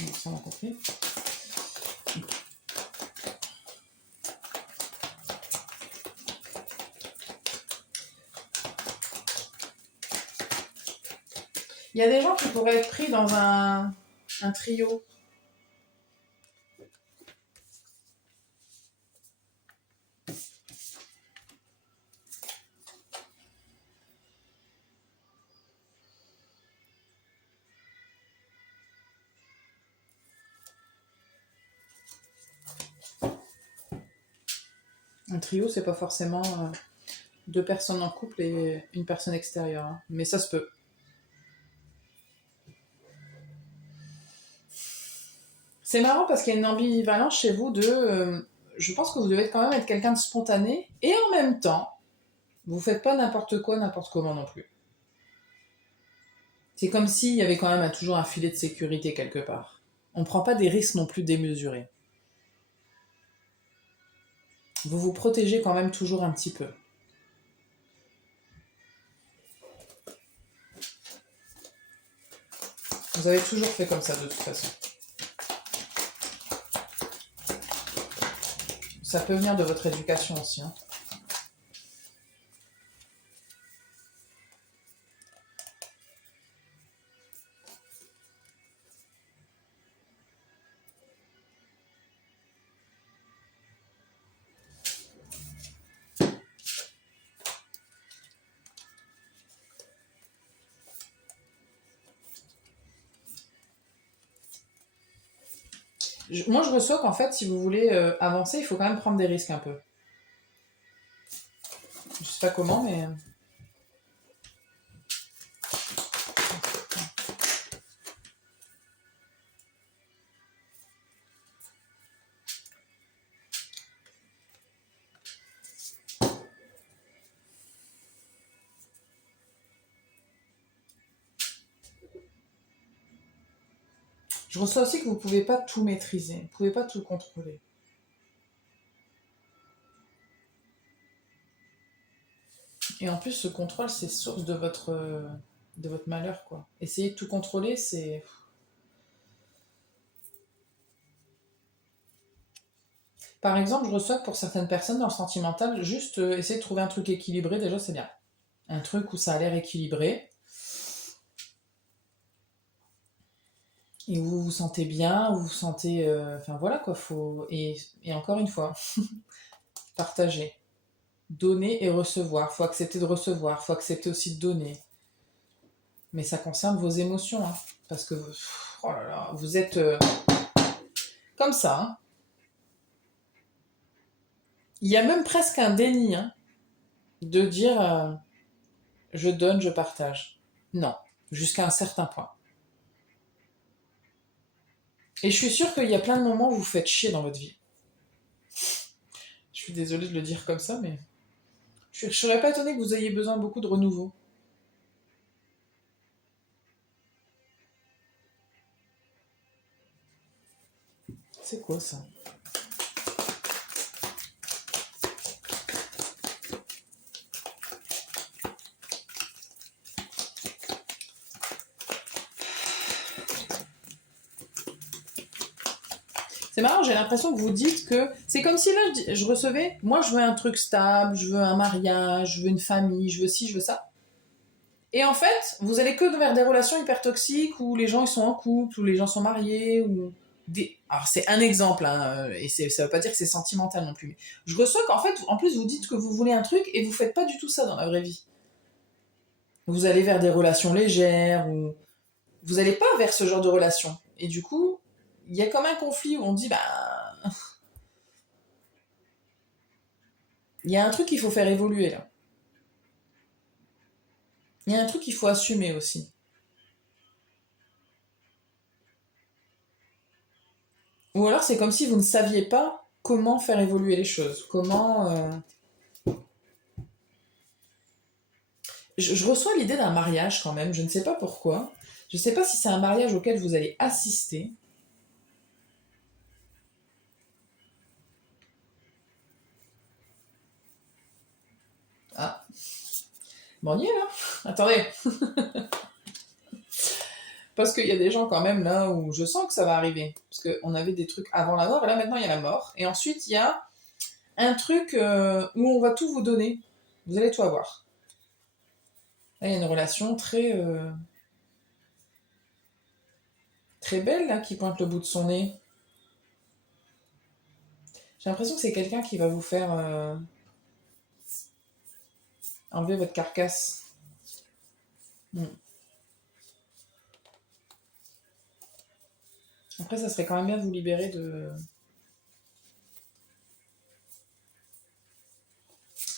Bon, ça, on a compris. Il y a des gens qui pourraient être pris dans un trio. Un trio, c'est pas forcément deux personnes en couple et une personne extérieure. Hein. Mais ça se peut. C'est marrant parce qu'il y a une ambivalence chez vous de... je pense que vous devez quand même être quelqu'un de spontané et en même temps, vous faites pas n'importe quoi, n'importe comment non plus. C'est comme s'il y avait quand même toujours un filet de sécurité quelque part. On ne prend pas des risques non plus démesurés. Vous vous protégez quand même toujours un petit peu. Vous avez toujours fait comme ça de toute façon. Ça peut venir de votre éducation aussi. Hein. Moi, je reçois qu'en fait, si vous voulez avancer, il faut quand même prendre des risques un peu. Je sais pas comment, mais... Je reçois aussi que vous ne pouvez pas tout maîtriser, vous ne pouvez pas tout contrôler. Et en plus, ce contrôle, c'est source de votre malheur, quoi. Essayer de tout contrôler, c'est... Par exemple, je reçois que pour certaines personnes dans le sentimental, juste essayer de trouver un truc équilibré, déjà, c'est bien. Un truc où ça a l'air équilibré, et où vous vous sentez bien, où vous vous sentez... Enfin, voilà, quoi, faut... Et encore une fois, partager. Donner et recevoir. Faut accepter de recevoir, faut accepter aussi de donner. Mais ça concerne vos émotions, hein, parce que oh là là, vous êtes Comme ça, hein. Il y a même presque un déni, hein, de dire je donne, je partage. Non, jusqu'à un certain point. Et je suis sûre qu'il y a plein de moments où vous faites chier dans votre vie. Je suis désolée de le dire comme ça, mais je ne serais pas étonnée que vous ayez besoin de beaucoup de renouveau. C'est quoi ça? C'est marrant, j'ai l'impression que vous dites que... C'est comme si là, je recevais... Moi, je veux un truc stable, je veux un mariage, je veux une famille, je veux ci, je veux ça. Et en fait, vous allez que vers des relations hyper toxiques où les gens ils sont en couple, où les gens sont mariés, ou... Alors, c'est un exemple, hein, et ça veut pas dire que c'est sentimental non plus. Mais je reçois qu'en fait, en plus, vous dites que vous voulez un truc et vous faites pas du tout ça dans la vraie vie. Vous allez vers des relations légères, ou... Vous allez pas vers ce genre de relations. Et du coup, il y a comme un conflit où on dit, bah... Il y a un truc qu'il faut faire évoluer, là. Il y a un truc qu'il faut assumer aussi. Ou alors, c'est comme si vous ne saviez pas comment faire évoluer les choses. Comment... Je reçois l'idée d'un mariage quand même, je ne sais pas pourquoi. Je ne sais pas si c'est un mariage auquel vous allez assister. Ah, bon, on y est là. Attendez. Parce qu'il y a des gens quand même là où je sens que ça va arriver. Parce qu'on avait des trucs avant la mort, et là maintenant il y a la mort. Et ensuite il y a un truc où on va tout vous donner. Vous allez tout avoir. Là il y a une relation très belle là qui pointe le bout de son nez. J'ai l'impression que c'est quelqu'un qui va vous faire enlever votre carcasse. Mm. Après, ça serait quand même bien de vous libérer de...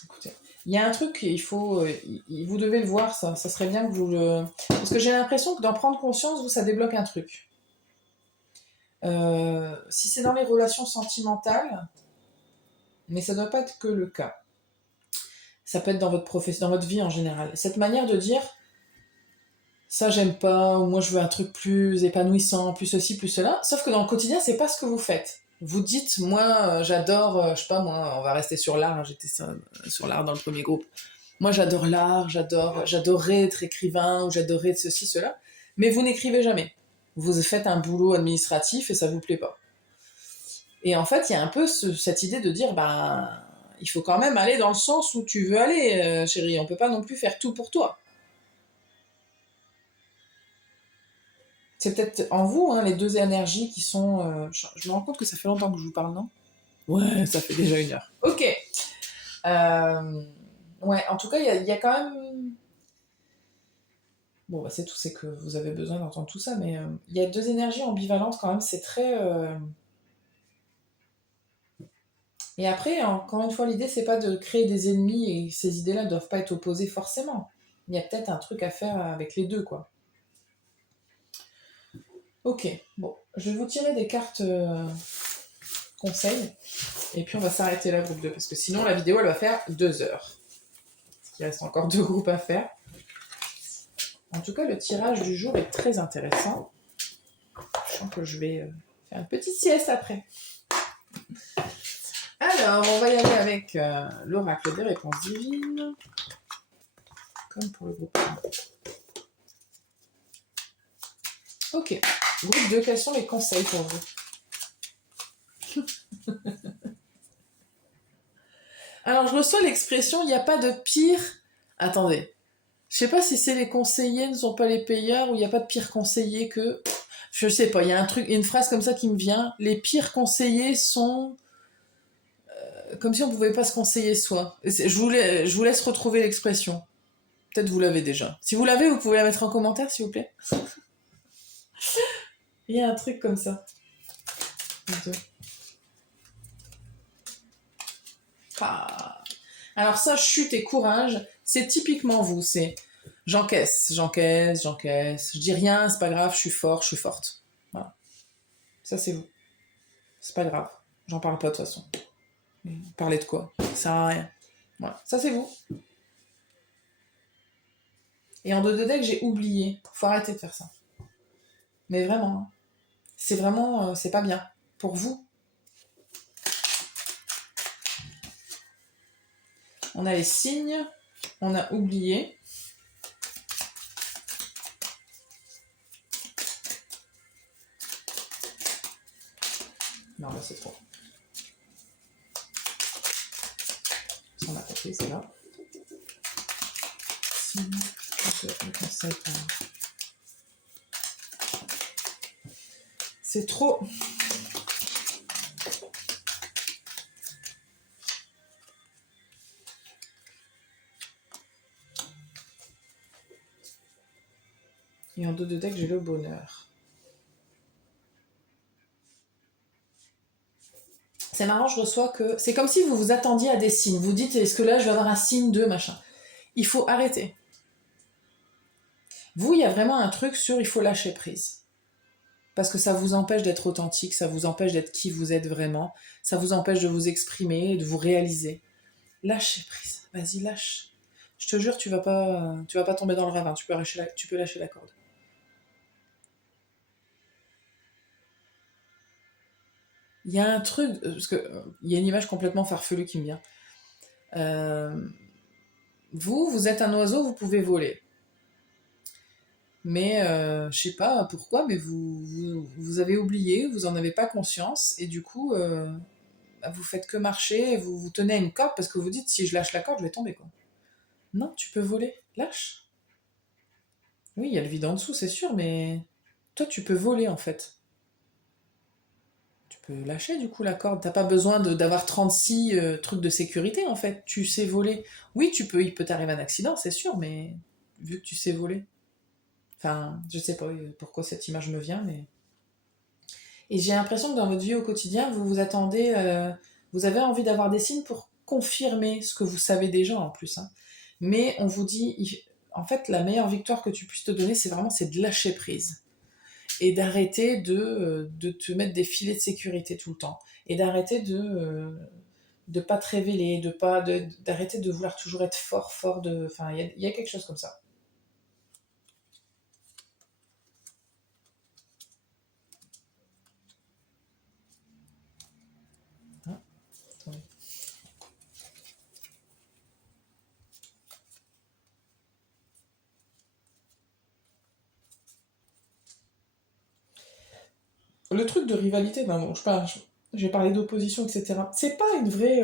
Écoutez, il y a un truc qu'il faut... vous devez le voir, ça. Ça serait bien que vous le... Parce que j'ai l'impression que d'en prendre conscience, vous, ça débloque un truc. Si c'est dans les relations sentimentales, mais ça ne doit pas être que le cas. Ça peut être dans votre profession, dans votre vie en général. Cette manière de dire, ça j'aime pas, ou moi je veux un truc plus épanouissant, plus ceci, plus cela. Sauf que dans le quotidien, c'est pas ce que vous faites. Vous dites, moi j'adore, je sais pas moi, on va rester sur l'art, hein, j'étais sur l'art dans le premier groupe. Moi j'adore l'art, j'adorerais être écrivain, ou j'adorerais être ceci, cela. Mais vous n'écrivez jamais. Vous faites un boulot administratif et ça vous plaît pas. Et en fait, il y a un peu cette idée de dire, ben, il faut quand même aller dans le sens où tu veux aller, chérie. On peut pas non plus faire tout pour toi. C'est peut-être en vous, hein, les deux énergies qui sont... je me rends compte que ça fait longtemps que je vous parle, non? Ouais, ça fait déjà 1 heure. Ok. Ouais, en tout cas, il y a quand même... Bon, bah, c'est tout, c'est que vous avez besoin d'entendre tout ça, mais il y a deux énergies ambivalentes quand même, c'est très... Et après, encore une fois, l'idée, c'est pas de créer des ennemis, et ces idées-là ne doivent pas être opposées forcément. Il y a peut-être un truc à faire avec les deux, quoi. Ok, bon, je vais vous tirer des cartes conseils, et puis on va s'arrêter là, groupe 2, parce que sinon la vidéo, elle va faire 2 heures. Parce qu'il reste encore 2 groupes à faire. En tout cas, le tirage du jour est très intéressant. Je sens que je vais faire une petite sieste après. Alors, on va y aller avec l'oracle des réponses divines. Comme pour le groupe 1. Ok. Groupe 2, quels sont les conseils pour vous? Alors, je reçois l'expression « il n'y a pas de pire ». Attendez. Je sais pas si c'est les conseillers ne sont pas les payeurs ou il n'y a pas de pire conseiller que... Je sais pas, il y a un truc, une phrase comme ça qui me vient. Les pires conseillers sont... comme si on pouvait pas se conseiller soi. Je vous laisse retrouver l'expression. Peut-être vous l'avez déjà. Si vous l'avez, vous pouvez la mettre en commentaire, s'il vous plaît. Il y a un truc comme ça. 2. Ah. Alors ça, chute et courage, c'est typiquement vous. C'est j'encaisse, je dis rien, c'est pas grave, je suis fort, je suis forte. Voilà. Ça, c'est vous. C'est pas grave. J'en parle pas de toute façon. Parler de quoi? Ça sert à rien. Voilà. Ça, c'est vous. Et en 2 deck, j'ai oublié. Faut arrêter de faire ça. Mais vraiment, hein. C'est vraiment, c'est pas bien. Pour vous. On a les signes. On a oublié. Non, là, c'est trop. On a compris, c'est là. Signes. Le conseil. C'est trop. Et en 2 deck, j'ai le bonheur. C'est marrant, je reçois que... C'est comme si vous vous attendiez à des signes. Vous dites, est-ce que là, je vais avoir un signe de machin? Il faut arrêter. Vous, il y a vraiment un truc sur il faut lâcher prise. Parce que ça vous empêche d'être authentique, ça vous empêche d'être qui vous êtes vraiment, ça vous empêche de vous exprimer, de vous réaliser. Lâchez prise. Vas-y, lâche. Je te jure, tu vas pas tomber dans le ravin. Tu peux lâcher la corde. Il y a un truc, parce que il y a une image complètement farfelue qui me vient. Vous êtes un oiseau, vous pouvez voler. Mais je sais pas pourquoi, mais vous avez oublié, vous en avez pas conscience, et du coup, vous faites que marcher, vous tenez à une corde parce que vous dites si je lâche la corde, je vais tomber quoi. Non, tu peux voler, lâche. Oui, il y a le vide en dessous, c'est sûr, mais toi tu peux voler en fait. Tu peux lâcher du coup la corde. T'as pas besoin d'avoir 36 trucs de sécurité en fait. Tu sais voler. Oui, il peut t'arriver un accident, c'est sûr, mais vu que tu sais voler. Enfin, je sais pas pourquoi cette image me vient, mais. Et j'ai l'impression que dans votre vie au quotidien, vous vous attendez, vous avez envie d'avoir des signes pour confirmer ce que vous savez déjà en plus, hein. Mais on vous dit, en fait, la meilleure victoire que tu puisses te donner, c'est de lâcher prise et d'arrêter de te mettre des filets de sécurité tout le temps et d'arrêter de pas te révéler, d'arrêter de vouloir toujours être fort, enfin, il y a quelque chose comme ça. Hein. Attendez. Le truc de rivalité, ben bon, j'ai parlé d'opposition, etc. C'est pas une vraie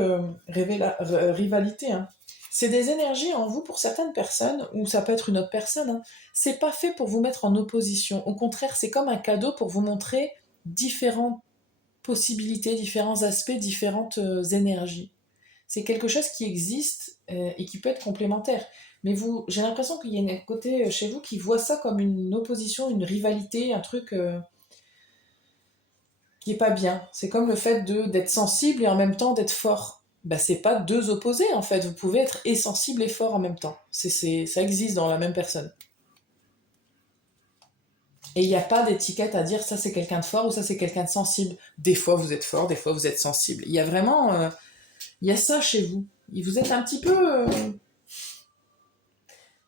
rivalité, hein. C'est des énergies en vous pour certaines personnes, ou ça peut être une autre personne, hein. C'est pas fait pour vous mettre en opposition. Au contraire, c'est comme un cadeau pour vous montrer différentes possibilités, différents aspects, différentes énergies. C'est quelque chose qui existe et qui peut être complémentaire. Mais j'ai l'impression qu'il y a un côté chez vous qui voit ça comme une opposition, une rivalité, un truc qui est pas bien. C'est comme le fait d'être sensible et en même temps d'être fort. Bah, c'est pas deux opposés en fait. Vous pouvez être et sensible et fort en même temps. Ça existe dans la même personne. Et il n'y a pas d'étiquette à dire ça c'est quelqu'un de fort ou ça c'est quelqu'un de sensible. Des fois vous êtes fort, des fois vous êtes sensible. Il y a vraiment, il y a ça chez vous. Vous êtes un petit peu,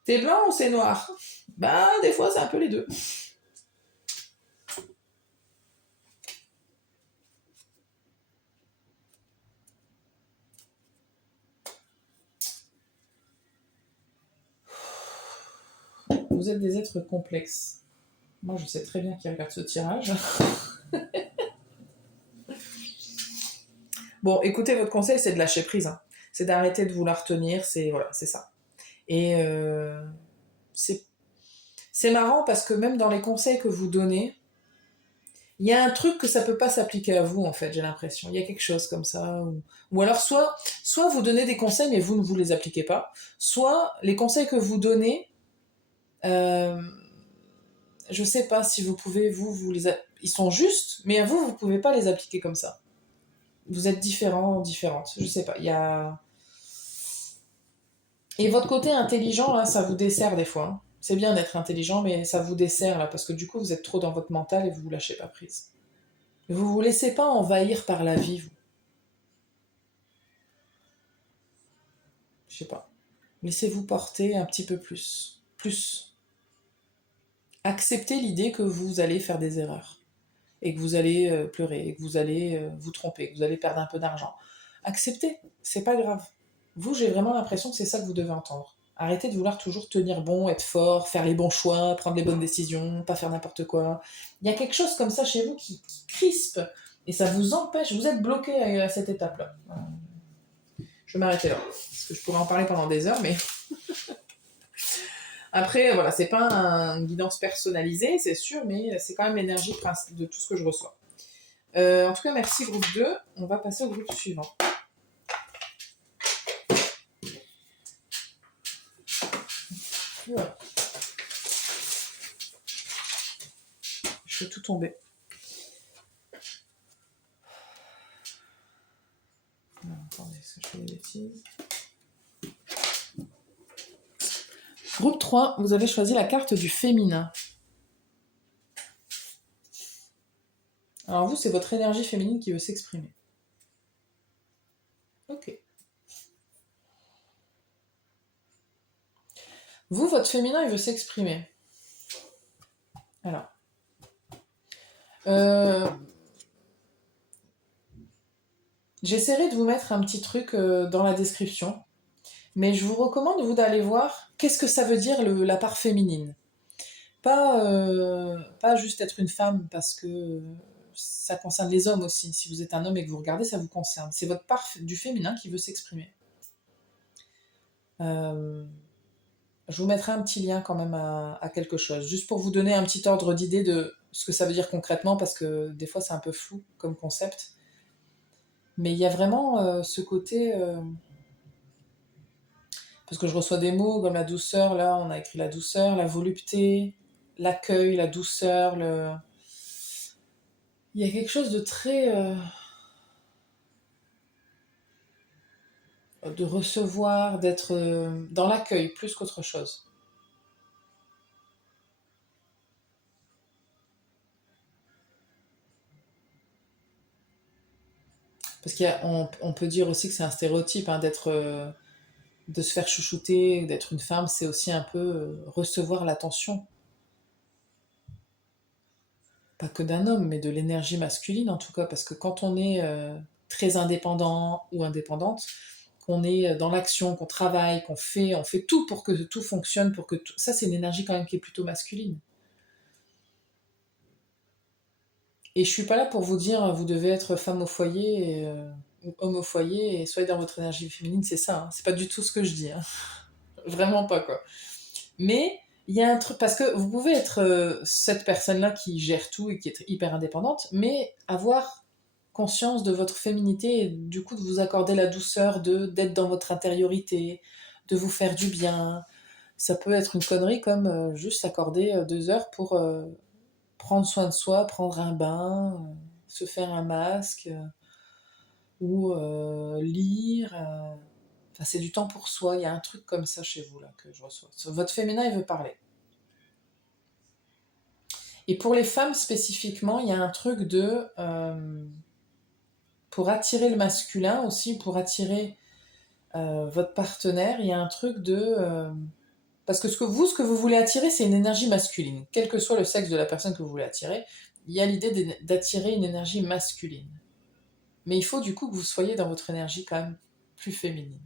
t'es blanc ou c'est noir? Bah des fois c'est un peu les deux. Vous êtes des êtres complexes. Moi je sais très bien qui regarde ce tirage. Bon, écoutez, votre conseil, c'est de lâcher prise, hein. C'est d'arrêter de vouloir tenir, c'est ça. Et c'est, c'est marrant parce que même dans les conseils que vous donnez, il y a un truc que ça peut pas s'appliquer à vous, en fait, j'ai l'impression. Il y a quelque chose comme ça. Ou alors, soit vous donnez des conseils, mais vous ne vous les appliquez pas. Soit les conseils que vous donnez, euh, je sais pas si vous pouvez, vous les ils sont justes, mais à vous, vous pouvez pas les appliquer comme ça. Vous êtes différents, différentes. Je sais pas. Il y a. Et votre côté intelligent, là, ça vous dessert des fois, hein. C'est bien d'être intelligent, mais ça vous dessert, là, parce que du coup, vous êtes trop dans votre mental et vous vous lâchez pas prise. Vous vous laissez pas envahir par la vie, vous. Je sais pas. Laissez-vous porter un petit peu plus. Plus. Acceptez l'idée que vous allez faire des erreurs. Et que vous allez pleurer, et que vous allez vous tromper, que vous allez perdre un peu d'argent. Acceptez, c'est pas grave. Vous, j'ai vraiment l'impression que c'est ça que vous devez entendre. Arrêtez de vouloir toujours tenir bon, être fort, faire les bons choix, prendre les bonnes décisions, pas faire n'importe quoi. Il y a quelque chose comme ça chez vous qui crispe et ça vous empêche, vous êtes bloqué à cette étape-là. Je vais m'arrêter là, parce que je pourrais en parler pendant des heures, mais après, voilà, c'est pas une guidance personnalisée, c'est sûr, mais c'est quand même l'énergie de tout ce que je reçois. En tout cas, merci groupe 2. On va passer au groupe suivant. Voilà. Je fais tout tomber. Non, attendez, est-ce que je fais des bêtises? Groupe 3, vous avez choisi la carte du féminin. Alors vous, c'est votre énergie féminine qui veut s'exprimer. Ok. Vous, votre féminin, il veut s'exprimer. Alors. J'essaierai de vous mettre un petit truc dans la description. Mais je vous recommande, vous, d'aller voir qu'est-ce que ça veut dire la part féminine. Pas juste être une femme, parce que ça concerne les hommes aussi. Si vous êtes un homme et que vous regardez, ça vous concerne. C'est votre part du féminin qui veut s'exprimer. Je vous mettrai un petit lien quand même à quelque chose, juste pour vous donner un petit ordre d'idée de ce que ça veut dire concrètement, parce que des fois c'est un peu flou comme concept. Mais il y a vraiment ce côté... parce que je reçois des mots comme la douceur, là on a écrit la douceur, la volupté, l'accueil, la douceur, il y a quelque chose de très... de recevoir, d'être dans l'accueil plus qu'autre chose. Parce qu'on peut dire aussi que c'est un stéréotype, hein, de se faire chouchouter, d'être une femme, c'est aussi un peu recevoir l'attention. Pas que d'un homme, mais de l'énergie masculine en tout cas, parce que quand on est très indépendant ou indépendante, qu'on est dans l'action, qu'on travaille, on fait tout pour que tout fonctionne, pour que tout... Ça, c'est une énergie quand même qui est plutôt masculine. Et je suis pas là pour vous dire, vous devez être femme au foyer, ou homme au foyer, et soyez dans votre énergie féminine, c'est ça, hein. C'est pas du tout ce que je dis, hein. Vraiment pas, quoi. Mais il y a un truc, parce que vous pouvez être cette personne-là qui gère tout et qui est hyper indépendante, mais avoir conscience de votre féminité et du coup de vous accorder la douceur d'être dans votre intériorité, de vous faire du bien. Ça peut être une connerie comme juste s'accorder 2 heures pour prendre soin de soi, prendre un bain, se faire un masque, ou lire. Enfin, c'est du temps pour soi. Il y a un truc comme ça chez vous là que je reçois. Votre féminin, il veut parler. Et pour les femmes spécifiquement, il y a un truc de... pour attirer le masculin aussi, pour attirer votre partenaire, il y a un truc de... parce que ce que vous voulez attirer, c'est une énergie masculine. Quel que soit le sexe de la personne que vous voulez attirer, il y a l'idée d'attirer une énergie masculine. Mais il faut du coup que vous soyez dans votre énergie quand même plus féminine.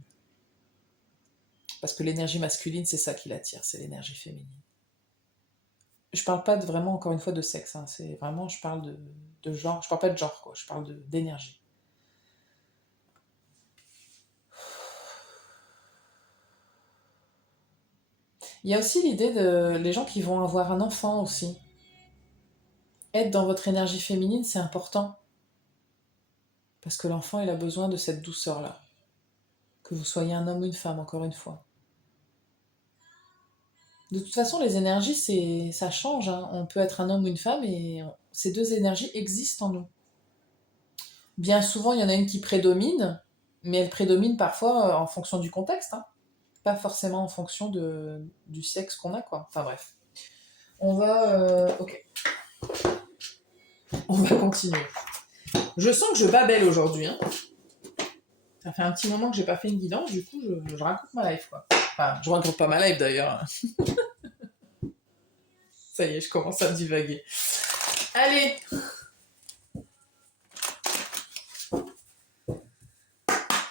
Parce que l'énergie masculine, c'est ça qui l'attire, c'est l'énergie féminine. Je parle pas vraiment, encore une fois, de sexe, hein. C'est vraiment, je parle de genre. Je parle pas de genre, quoi. Je parle d'énergie. Il y a aussi l'idée de les gens qui vont avoir un enfant aussi. Être dans votre énergie féminine, c'est important. Parce que l'enfant, il a besoin de cette douceur-là. Que vous soyez un homme ou une femme, encore une fois. De toute façon, les énergies, ça change, hein. On peut être un homme ou une femme et ces deux énergies existent en nous. Bien souvent, il y en a une qui prédomine, mais elle prédomine parfois en fonction du contexte, hein, pas forcément en fonction du sexe qu'on a, quoi. Enfin bref. Ok. On va continuer. Je sens que je babelle aujourd'hui, hein. Ça fait un petit moment que j'ai pas fait une guidance, du coup, je raconte ma life, quoi. Enfin, je raconte pas ma life, d'ailleurs. Ça y est, je commence à divaguer. Allez.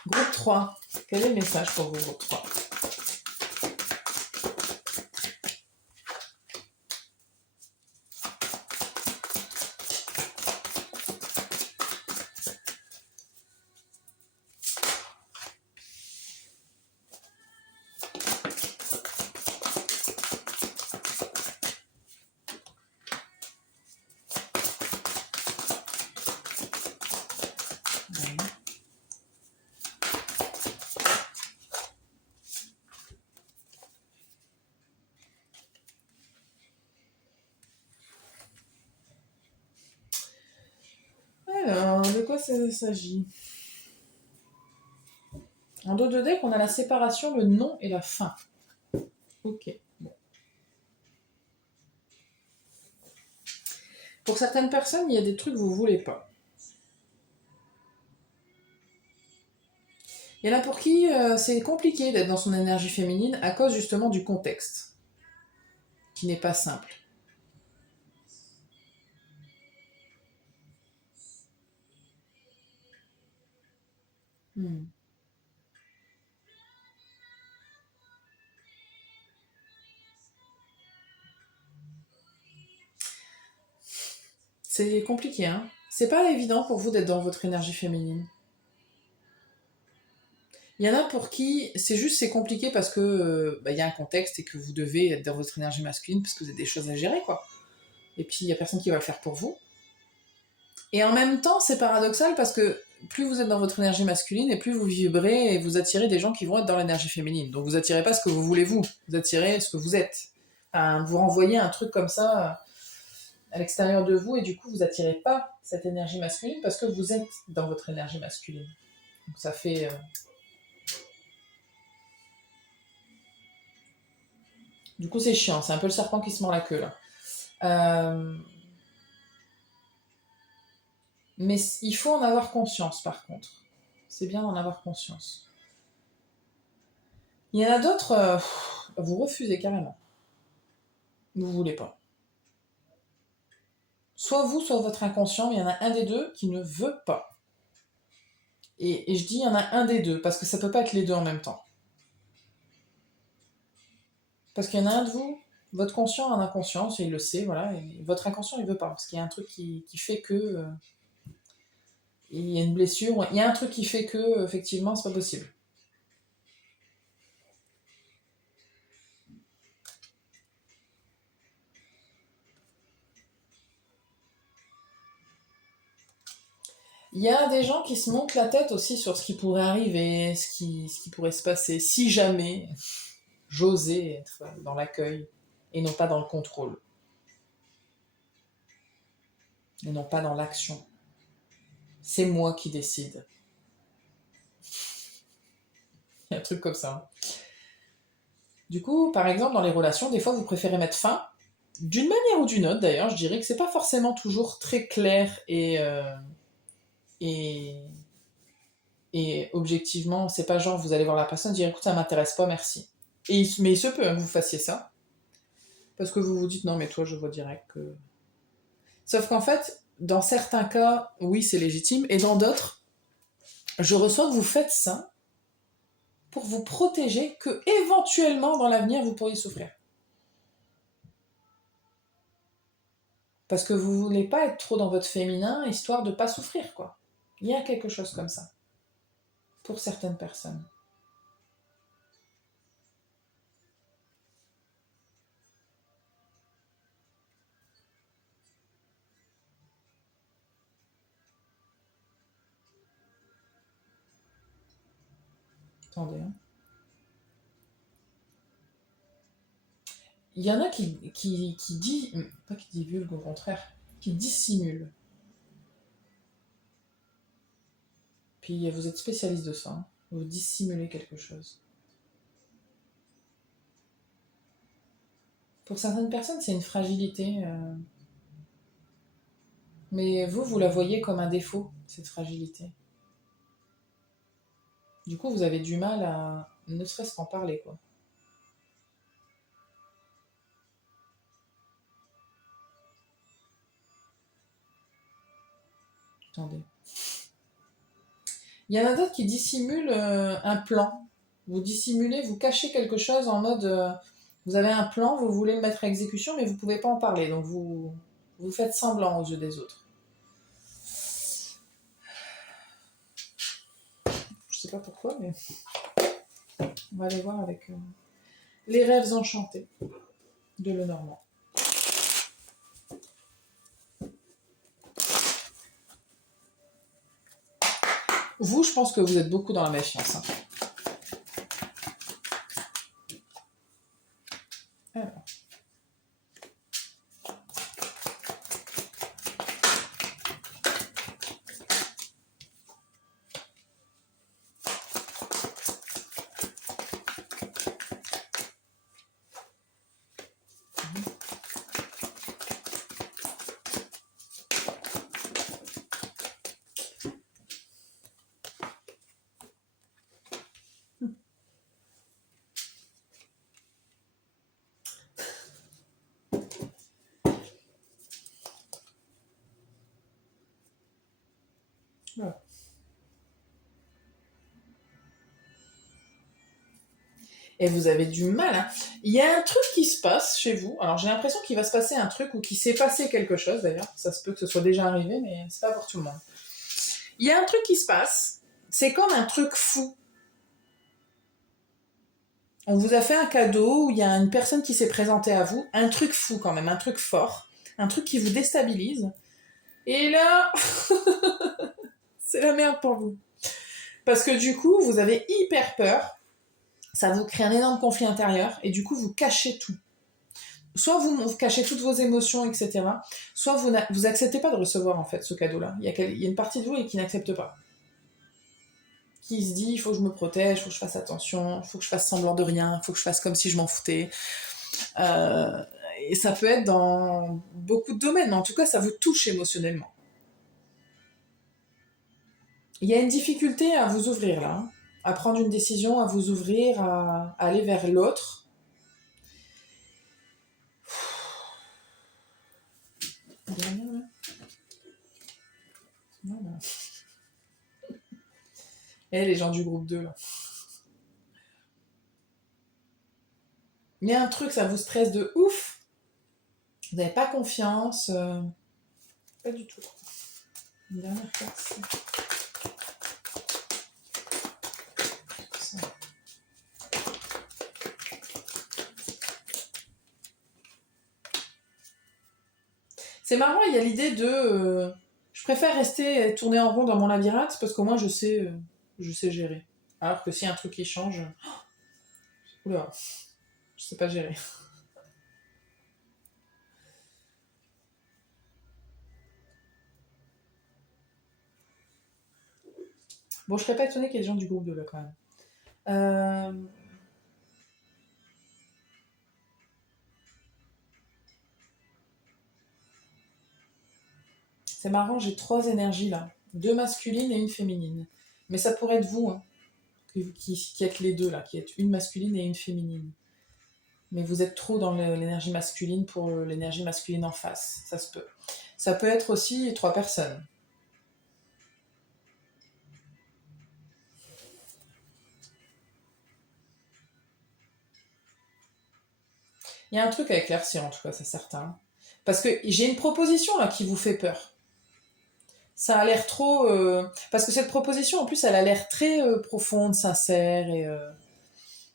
Groupe 3. Quel est le message pour vous, groupe 3? Alors, de quoi ça s'agit? En dos de deck, on a la séparation, le non et la fin. Ok. Bon. Pour certaines personnes, il y a des trucs que vous voulez pas. Il y en a pour qui c'est compliqué d'être dans son énergie féminine à cause justement du contexte, qui n'est pas simple. Hmm. C'est compliqué, hein. C'est pas évident pour vous d'être dans votre énergie féminine. Il y en a pour qui c'est compliqué parce que y a un contexte et que vous devez être dans votre énergie masculine parce que vous avez des choses à gérer, quoi. Et puis il y a personne qui va le faire pour vous. Et en même temps, c'est paradoxal parce que plus vous êtes dans votre énergie masculine et plus vous vibrez et vous attirez des gens qui vont être dans l'énergie féminine. Donc vous attirez pas ce que vous voulez vous attirez ce que vous êtes. Enfin, vous renvoyez un truc comme ça à l'extérieur de vous et du coup vous attirez pas cette énergie masculine parce que vous êtes dans votre énergie masculine. Donc ça fait... Du coup c'est chiant, c'est un peu le serpent qui se mord la queue là. Mais il faut en avoir conscience par contre. C'est bien d'en avoir conscience. Il y en a d'autres, vous refusez carrément. Vous voulez pas. Soit vous, soit votre inconscient, mais il y en a un des deux qui ne veut pas. Et je dis il y en a un des deux, parce que ça peut pas être les deux en même temps. Parce qu'il y en a un de vous, votre conscient a un inconscient, il le sait, voilà, et votre inconscient il veut pas, parce qu'il y a un truc qui fait que... il y a une blessure, il y a un truc qui fait que, effectivement, c'est pas possible. Il y a des gens qui se montent la tête aussi sur ce qui pourrait arriver, ce qui pourrait se passer, si jamais j'osais être dans l'accueil et non pas dans le contrôle. Et non pas dans l'action. C'est moi qui décide. Il y a un truc comme ça. Du coup, par exemple, dans les relations, des fois, vous préférez mettre fin, d'une manière ou d'une autre d'ailleurs, je dirais que c'est pas forcément toujours très clair et, et objectivement, c'est pas genre vous allez voir la personne et dire écoute, ça m'intéresse pas, merci. Mais il se peut hein, que vous fassiez ça, parce que vous vous dites non, mais toi, je vois direct que. Sauf qu'en fait, dans certains cas, oui, c'est légitime, et dans d'autres, je reçois que vous faites ça pour vous protéger que éventuellement dans l'avenir vous pourriez souffrir. Parce que vous voulez pas être trop dans votre féminin histoire de pas souffrir, quoi. Il y a quelque chose comme ça pour certaines personnes. Attendez. Hein. Il y en a qui dit, pas qui divulguent au contraire, qui dissimule. Puis vous êtes spécialiste de ça, hein. Vous dissimulez quelque chose. Pour certaines personnes, c'est une fragilité. Mais vous la voyez comme un défaut, cette fragilité. Du coup, vous avez du mal à ne serait-ce qu'en parler, quoi. Attendez. Il y en a d'autres qui dissimulent un plan. Vous dissimulez, vous cachez quelque chose en mode vous avez un plan, vous voulez le mettre à exécution, mais vous ne pouvez pas en parler. Donc vous faites semblant aux yeux des autres. Je sais pas pourquoi, mais on va aller voir avec les rêves enchantés de Lenormand. Vous, je pense que vous êtes beaucoup dans la méfiance. Hein. Alors. Voilà. Et vous avez du mal. Hein. Il y a un truc qui se passe chez vous. Alors j'ai l'impression qu'il va se passer un truc ou qu'il s'est passé quelque chose d'ailleurs. Ça se peut que ce soit déjà arrivé, mais c'est pas pour tout le monde. Il y a un truc qui se passe. C'est comme un truc fou. On vous a fait un cadeau où il y a une personne qui s'est présentée à vous. Un truc fou quand même, un truc fort. Un truc qui vous déstabilise. Et là, c'est la merde pour vous. Parce que du coup, vous avez hyper peur. Ça vous crée un énorme conflit intérieur. Et du coup, vous cachez tout. Soit vous cachez toutes vos émotions, etc. Soit vous acceptez pas de recevoir en fait ce cadeau-là. Il y a une partie de vous qui n'accepte pas. Qui se dit, il faut que je me protège, il faut que je fasse attention, il faut que je fasse semblant de rien, il faut que je fasse comme si je m'en foutais. Et ça peut être dans beaucoup de domaines, mais en tout cas, ça vous touche émotionnellement. Il y a une difficulté à vous ouvrir là, hein, à prendre une décision, à vous ouvrir, à aller vers l'autre. Et les gens du groupe 2 là. Il y a un truc, ça vous stresse de ouf. Vous n'avez pas confiance. Pas du tout. Une dernière carte. C'est marrant, il y a l'idée de... je préfère rester tourner en rond dans mon labyrinthe parce qu'au moins je sais gérer. Alors que s'il y a un truc qui change... oula, je sais pas gérer. Bon, je serais pas étonnée qu'il y ait des gens du groupe 2 là quand même. C'est marrant, j'ai 3 énergies là. 2 masculines et une féminine. Mais ça pourrait être vous, hein, qui êtes les deux là, qui êtes une masculine et une féminine. Mais vous êtes trop dans l'énergie masculine pour l'énergie masculine en face. Ça se peut. Ça peut être aussi 3 personnes. Il y a un truc à éclaircir en tout cas, c'est certain. Parce que j'ai une proposition là qui vous fait peur. Ça a l'air trop... parce que cette proposition en plus elle a l'air très profonde, sincère et...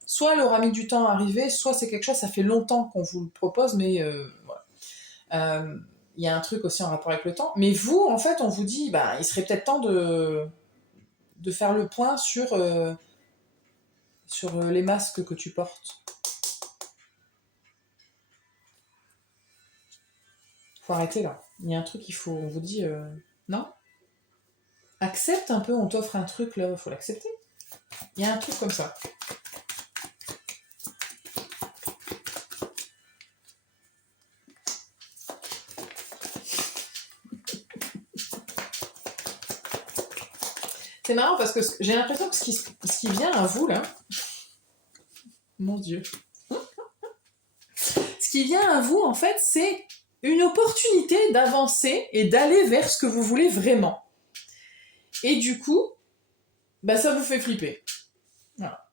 soit elle aura mis du temps à arriver, soit c'est quelque chose, ça fait longtemps qu'on vous le propose, mais voilà. Il y a un truc aussi en rapport avec le temps. Mais vous, en fait, on vous dit, bah, il serait peut-être temps de faire le point sur les masques que tu portes. Faut arrêter là. Il y a un truc, on vous dit, non, accepte un peu, on t'offre un truc, là, il faut l'accepter. Il y a un truc comme ça. C'est marrant parce que j'ai l'impression que ce qui vient à vous, là, mon Dieu, ce qui vient à vous, en fait, c'est une opportunité d'avancer et d'aller vers ce que vous voulez vraiment. Et du coup, bah, ça vous fait flipper. Voilà.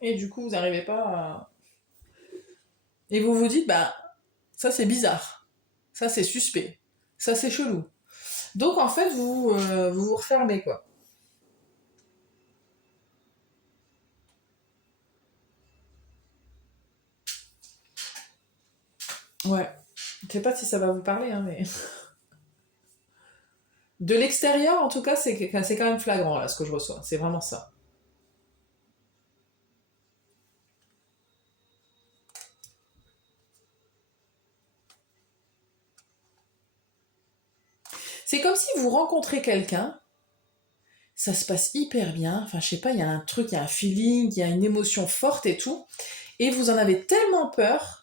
Et du coup, vous n'arrivez pas à... Et vous vous dites, bah, ça c'est bizarre. Ça c'est suspect. Ça c'est chelou. Donc en fait, vous vous refermez, quoi. Ouais. Je sais pas si ça va vous parler, hein, mais... De l'extérieur, en tout cas, c'est quand même flagrant, là, ce que je reçois. C'est vraiment ça. C'est comme si vous rencontrez quelqu'un, ça se passe hyper bien, enfin, je sais pas, il y a un truc, il y a un feeling, il y a une émotion forte et tout, et vous en avez tellement peur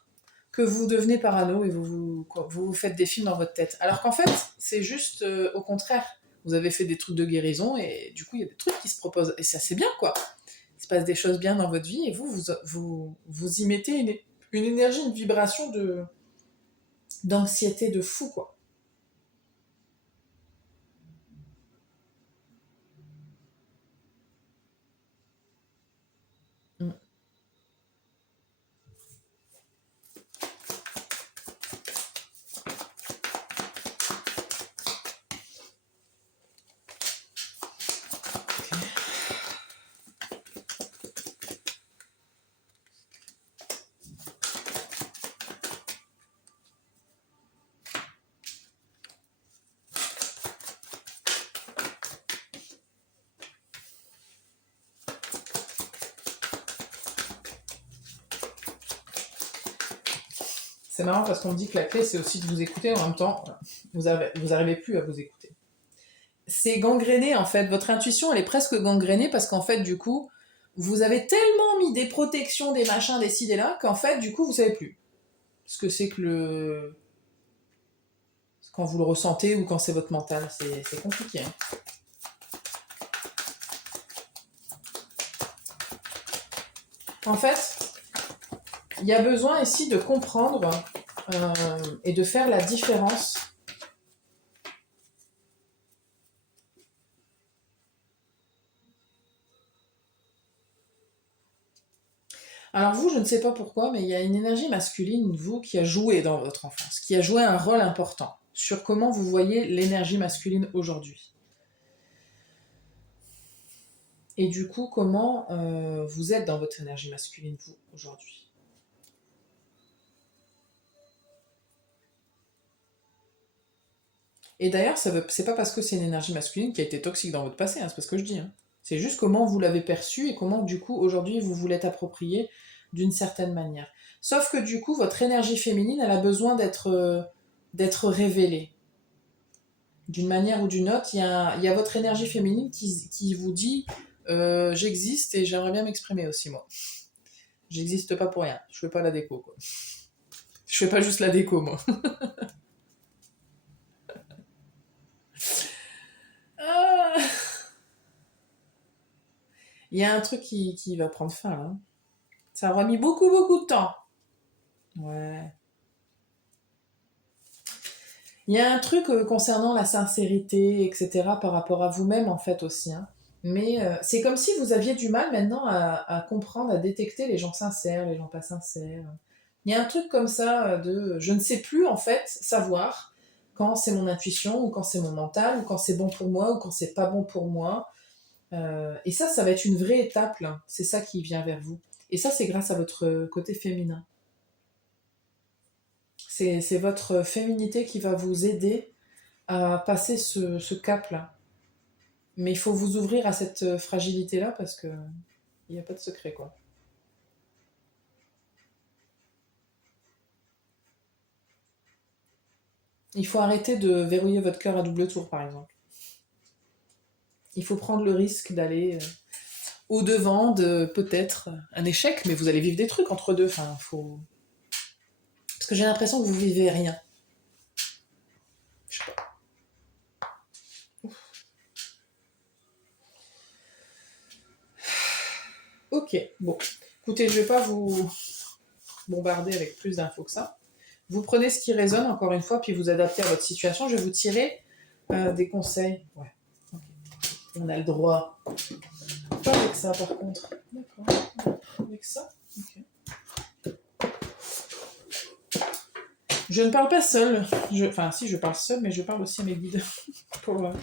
que vous devenez parano et vous faites des films dans votre tête. Alors qu'en fait, c'est juste au contraire. Vous avez fait des trucs de guérison et du coup, il y a des trucs qui se proposent. Et ça, c'est bien, quoi. Il se passe des choses bien dans votre vie et vous y mettez une énergie, une vibration d'anxiété de fou, quoi. Mm. C'est marrant parce qu'on me dit que la clé, c'est aussi de vous écouter en même temps. Vous arrivez plus à vous écouter. C'est gangréné en fait. Votre intuition, elle est presque gangrénée parce qu'en fait, du coup, vous avez tellement mis des protections, des machins, des ci, des là, qu'en fait, du coup, vous savez plus ce que c'est que quand vous le ressentez ou quand c'est votre mental. C'est compliqué, hein. En fait, il y a besoin ici de comprendre et de faire la différence. Alors vous, je ne sais pas pourquoi, mais il y a une énergie masculine, vous, qui a joué dans votre enfance, qui a joué un rôle important sur comment vous voyez l'énergie masculine aujourd'hui. Et du coup, comment vous êtes dans votre énergie masculine, vous, aujourd'hui. Et d'ailleurs, c'est pas parce que c'est une énergie masculine qui a été toxique dans votre passé, hein, c'est pas ce que je dis, hein. C'est juste comment vous l'avez perçue et comment, du coup, aujourd'hui, vous vous l'êtes appropriée d'une certaine manière. Sauf que, du coup, votre énergie féminine, elle a besoin d'être révélée. D'une manière ou d'une autre, il y a votre énergie féminine qui vous dit j'existe et j'aimerais bien m'exprimer aussi, moi. J'existe pas pour rien. Je fais pas la déco, quoi. Je fais pas juste la déco, moi. Ah, il y a un truc qui va prendre fin, là. Ça aura mis beaucoup, beaucoup de temps. Ouais. Il y a un truc concernant la sincérité, etc., par rapport à vous-même, en fait, aussi, hein. Mais c'est comme si vous aviez du mal maintenant à comprendre, à détecter les gens sincères, les gens pas sincères. Il y a un truc comme ça de je ne sais plus, en fait, savoir quand c'est mon intuition, ou quand c'est mon mental, ou quand c'est bon pour moi, ou quand c'est pas bon pour moi. Et ça va être une vraie étape, là. C'est ça qui vient vers vous. Et ça, c'est grâce à votre côté féminin. C'est votre féminité qui va vous aider à passer ce cap-là. Mais il faut vous ouvrir à cette fragilité-là parce que il n'y a pas de secret, quoi. Il faut arrêter de verrouiller votre cœur à double tour, par exemple. Il faut prendre le risque d'aller au-devant de peut-être un échec, mais vous allez vivre des trucs entre deux. Enfin, faut... Parce que j'ai l'impression que vous vivez rien. Je sais pas. Ok, bon. Écoutez, je vais pas vous bombarder avec plus d'infos que ça. Vous prenez ce qui résonne, encore une fois, puis vous adaptez à votre situation. Je vais vous tirer des conseils. Ouais. Okay. On a le droit. Pas avec ça, par contre. D'accord. Avec ça. Ok. Je ne parle pas seule. Enfin, si, je parle seule, mais je parle aussi à mes guides pour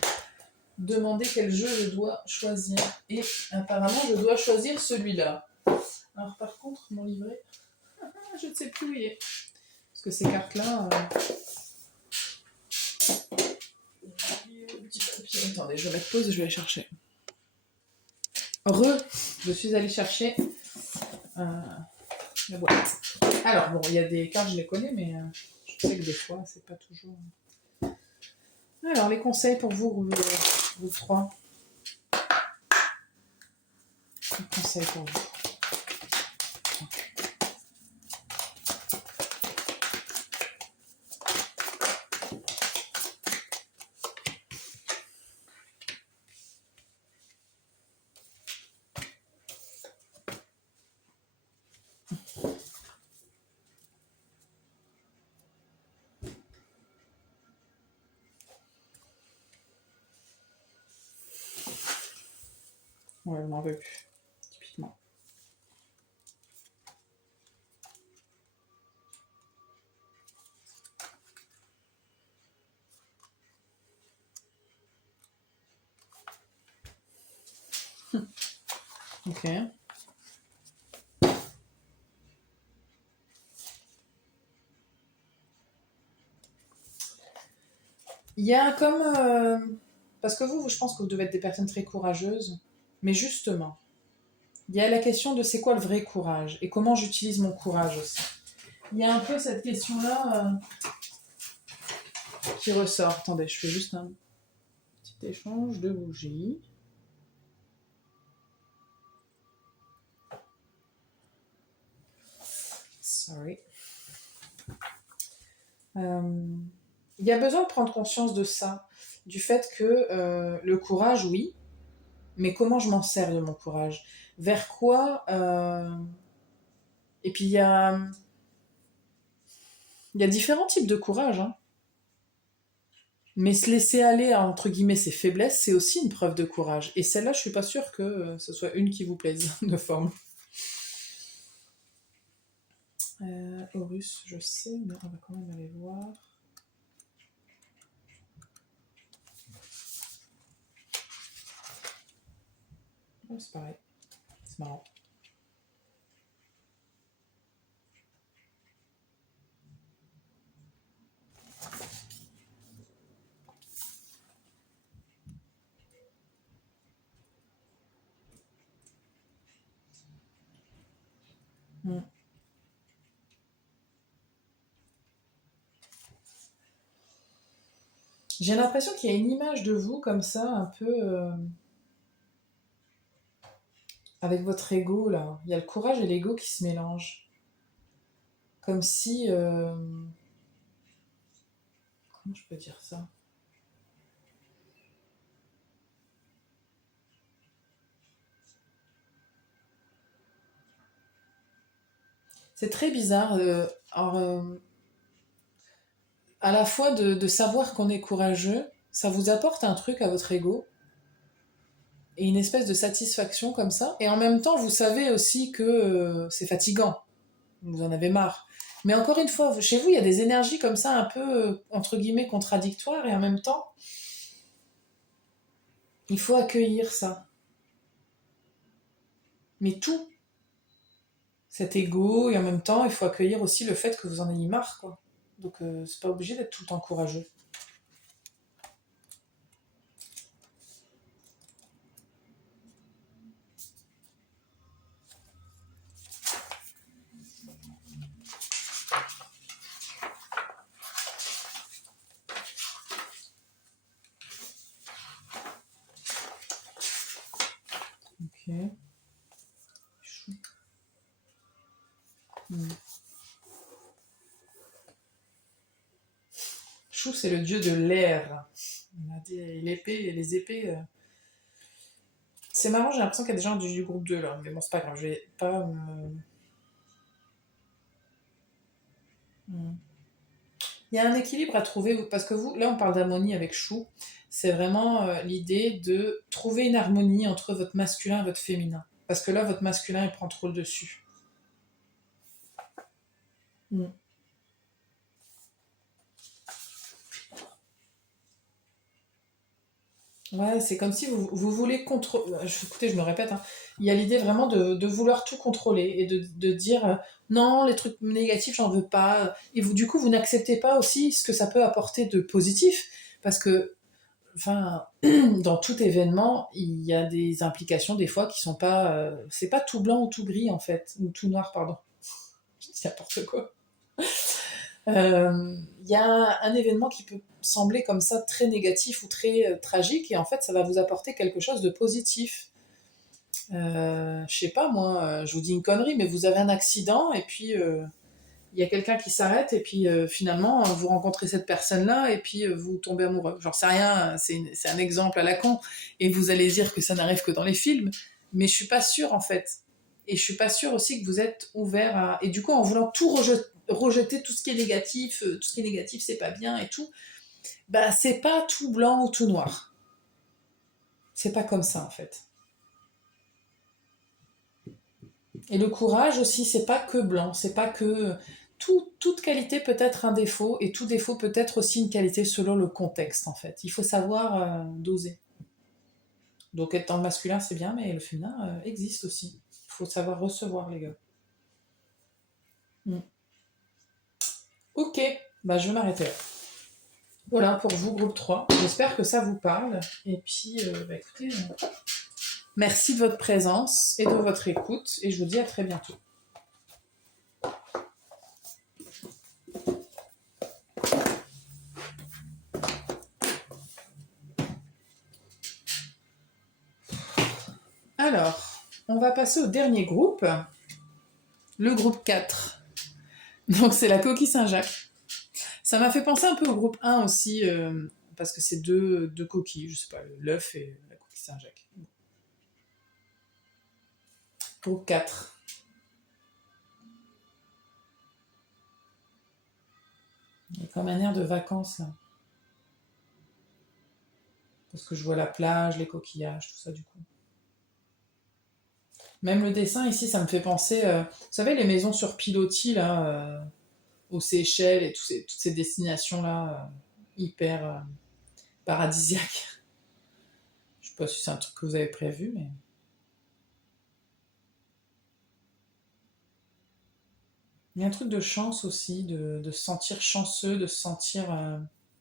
demander quel jeu je dois choisir. Et apparemment, je dois choisir celui-là. Alors, par contre, mon livret, je ne sais plus où il est. Parce que ces cartes-là... Petit papier. Attendez, je vais mettre pause et je vais aller chercher. Je suis allée chercher la boîte. Alors, bon, il y a des cartes, je les connais, mais je sais que des fois, c'est pas toujours... Alors, les conseils pour vous trois. Les conseils pour vous. Ouais, on n'en veut plus, typiquement. Ok. Il y a comme... parce que vous, je pense que vous devez être des personnes très courageuses, mais justement, il y a la question de c'est quoi le vrai courage et comment j'utilise mon courage aussi. Il y a un peu cette question-là qui ressort. Attendez, je fais juste un petit échange de bougies. Sorry. Il y a besoin de prendre conscience de ça, du fait que le courage, oui, mais comment je m'en sers de mon courage? Vers quoi Et puis il y a différents types de courage, hein. Mais se laisser aller à, entre guillemets, ses faiblesses, c'est aussi une preuve de courage. Et celle-là, je suis pas sûre que ce soit une qui vous plaise, de forme. Horus, je sais, mais on va quand même aller voir. Oh, c'est pareil. C'est marrant. Mm. J'ai l'impression qu'il y a une image de vous comme ça, un peu avec votre ego là. Il y a le courage et l'ego qui se mélangent. Comme si... comment je peux dire ça? C'est très bizarre. À la fois de savoir qu'on est courageux, ça vous apporte un truc à votre ego et une espèce de satisfaction comme ça. Et en même temps, vous savez aussi que c'est fatigant. Vous en avez marre. Mais encore une fois, chez vous, il y a des énergies comme ça, un peu, entre guillemets, contradictoires. Et en même temps, il faut accueillir ça. Mais tout, cet ego, et en même temps, il faut accueillir aussi le fait que vous en ayez marre, quoi. Donc, c'est pas obligé d'être tout le temps courageux. Ok. Chou. Hmm. Chou, c'est le dieu de l'air. On a l'épée, les épées. C'est marrant, j'ai l'impression qu'il y a des gens du groupe 2 là, mais bon, c'est pas grave, je vais pas me. Hmm. Il y a un équilibre à trouver, parce que vous, là on parle d'harmonie avec Chou, c'est vraiment l'idée de trouver une harmonie entre votre masculin et votre féminin. Parce que là, votre masculin, il prend trop le dessus. Mm. Ouais, c'est comme si vous voulez contrôler. Écoutez, je me répète, hein. Il y a l'idée vraiment de vouloir tout contrôler et de dire non, les trucs négatifs, j'en veux pas. Et vous, du coup, vous n'acceptez pas aussi ce que ça peut apporter de positif. Parce que enfin, dans tout événement, il y a des implications des fois qui sont pas, c'est pas tout blanc ou tout gris en fait, ou tout noir, pardon. Je dis n'importe quoi. Il y a un événement qui peut sembler comme ça très négatif ou très tragique, et en fait, ça va vous apporter quelque chose de positif. Je sais pas, moi, je vous dis une connerie, mais vous avez un accident et puis il y a quelqu'un qui s'arrête et puis finalement vous rencontrez cette personne-là et puis vous tombez amoureux. J'en sais rien, c'est un exemple à la con et vous allez dire que ça n'arrive que dans les films, mais je suis pas sûre en fait. Et je suis pas sûre aussi que vous êtes ouvert à... Et du coup, en voulant tout rejeter tout ce qui est négatif, tout ce qui est négatif c'est pas bien et tout, bah c'est pas tout blanc ou tout noir. C'est pas comme ça en fait. Et le courage aussi, c'est pas que blanc, c'est pas que toute qualité peut être un défaut et tout défaut peut être aussi une qualité selon le contexte en fait. Il faut savoir doser. Donc être dans le masculin c'est bien, mais le féminin existe aussi. Il faut savoir recevoir les gars. Mm. Ok, bah je vais m'arrêter là. Voilà pour vous groupe 3. J'espère que ça vous parle. Et puis bah, écoutez, merci de votre présence et de votre écoute et je vous dis à très bientôt. Alors, on va passer au dernier groupe, le groupe 4. Donc c'est la coquille Saint-Jacques. Ça m'a fait penser un peu au groupe 1 aussi, parce que c'est deux coquilles, je sais pas, l'œuf et la coquille Saint-Jacques. Groupe 4. Il y a comme un air de vacances là. Parce que je vois la plage, les coquillages, tout ça du coup. Même le dessin ici, ça me fait penser, vous savez, les maisons sur pilotis là, aux Seychelles et toutes ces destinations là, hyper paradisiaques. Je sais pas si c'est un truc que vous avez prévu, mais. Il y a un truc de chance aussi, de se sentir chanceux, de se sentir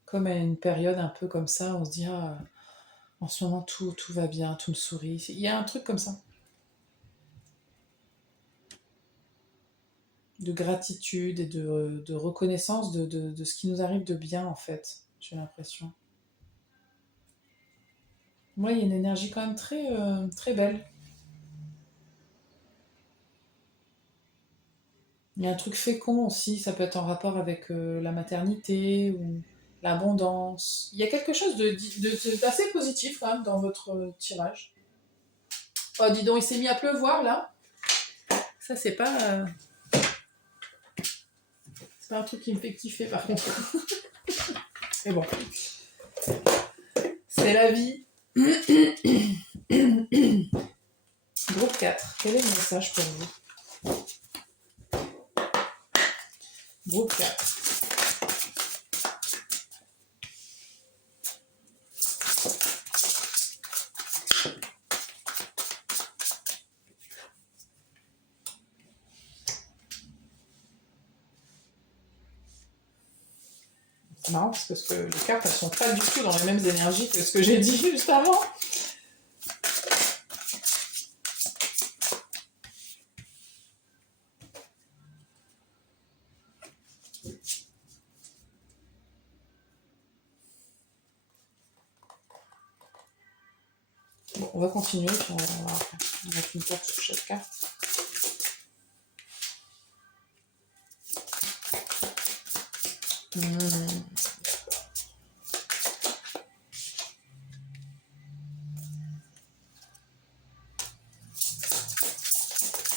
comme à une période un peu comme ça, on se dit ah, en ce moment tout va bien, tout me sourit. Il y a un truc comme ça, de gratitude et de reconnaissance de ce qui nous arrive de bien en fait, j'ai l'impression. Moi, il y a une énergie quand même très belle. Il y a un truc fécond aussi, ça peut être en rapport avec la maternité ou l'abondance. Il y a quelque chose d'assez positif quand même dans votre tirage. Oh, dis donc, il s'est mis à pleuvoir là. Ça, c'est pas un truc qui me fait kiffer par contre. Mais bon, c'est la vie. Groupe 4. Quel est le message pour vous? Groupe 4. C'est marrant parce que les cartes, elles sont pas du tout dans les mêmes énergies que ce que j'ai dit juste avant. Bon, on va continuer, puis on va mettre une carte sous chaque carte.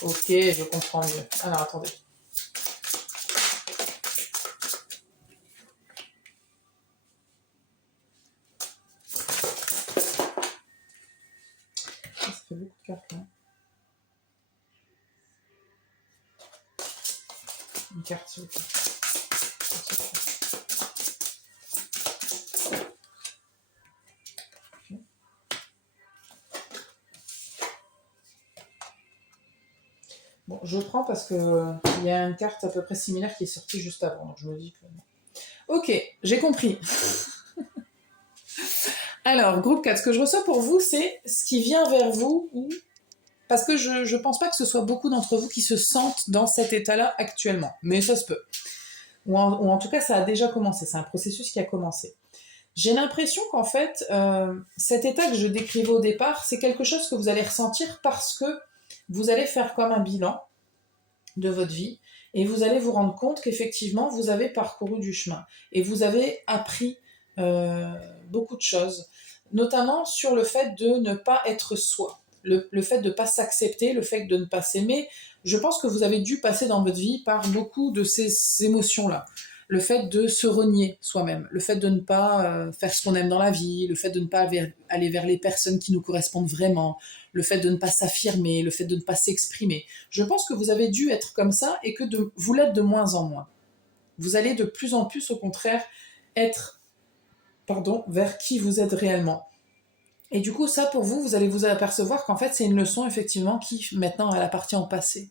Ok, je comprends mieux. Alors, attendez. Ça fait beaucoup de cartes, là. Une carte, s'il vous plaît. Bon, je prends parce que il y a une carte à peu près similaire qui est sortie juste avant, donc je me dis que... Ok, j'ai compris. Alors, groupe 4, ce que je reçois pour vous, c'est ce qui vient vers vous, parce que je ne pense pas que ce soit beaucoup d'entre vous qui se sentent dans cet état-là actuellement, mais ça se peut. Ou en tout cas, ça a déjà commencé, c'est un processus qui a commencé. J'ai l'impression qu'en fait, cet état que je décrivais au départ, c'est quelque chose que vous allez ressentir parce que vous allez faire comme un bilan de votre vie et vous allez vous rendre compte qu'effectivement, vous avez parcouru du chemin et vous avez appris beaucoup de choses, notamment sur le fait de ne pas être soi, le fait de ne pas s'accepter, le fait de ne pas s'aimer. Je pense que vous avez dû passer dans votre vie par beaucoup de ces émotions-là. Le fait de se renier soi-même, le fait de ne pas faire ce qu'on aime dans la vie, le fait de ne pas aller vers les personnes qui nous correspondent vraiment, le fait de ne pas s'affirmer, le fait de ne pas s'exprimer. Je pense que vous avez dû être comme ça et que vous l'êtes de moins en moins. Vous allez de plus en plus, au contraire, être vers qui vous êtes réellement. Et du coup, ça, pour vous, vous allez vous apercevoir qu'en fait, c'est une leçon, effectivement, qui, maintenant, elle appartient au passé.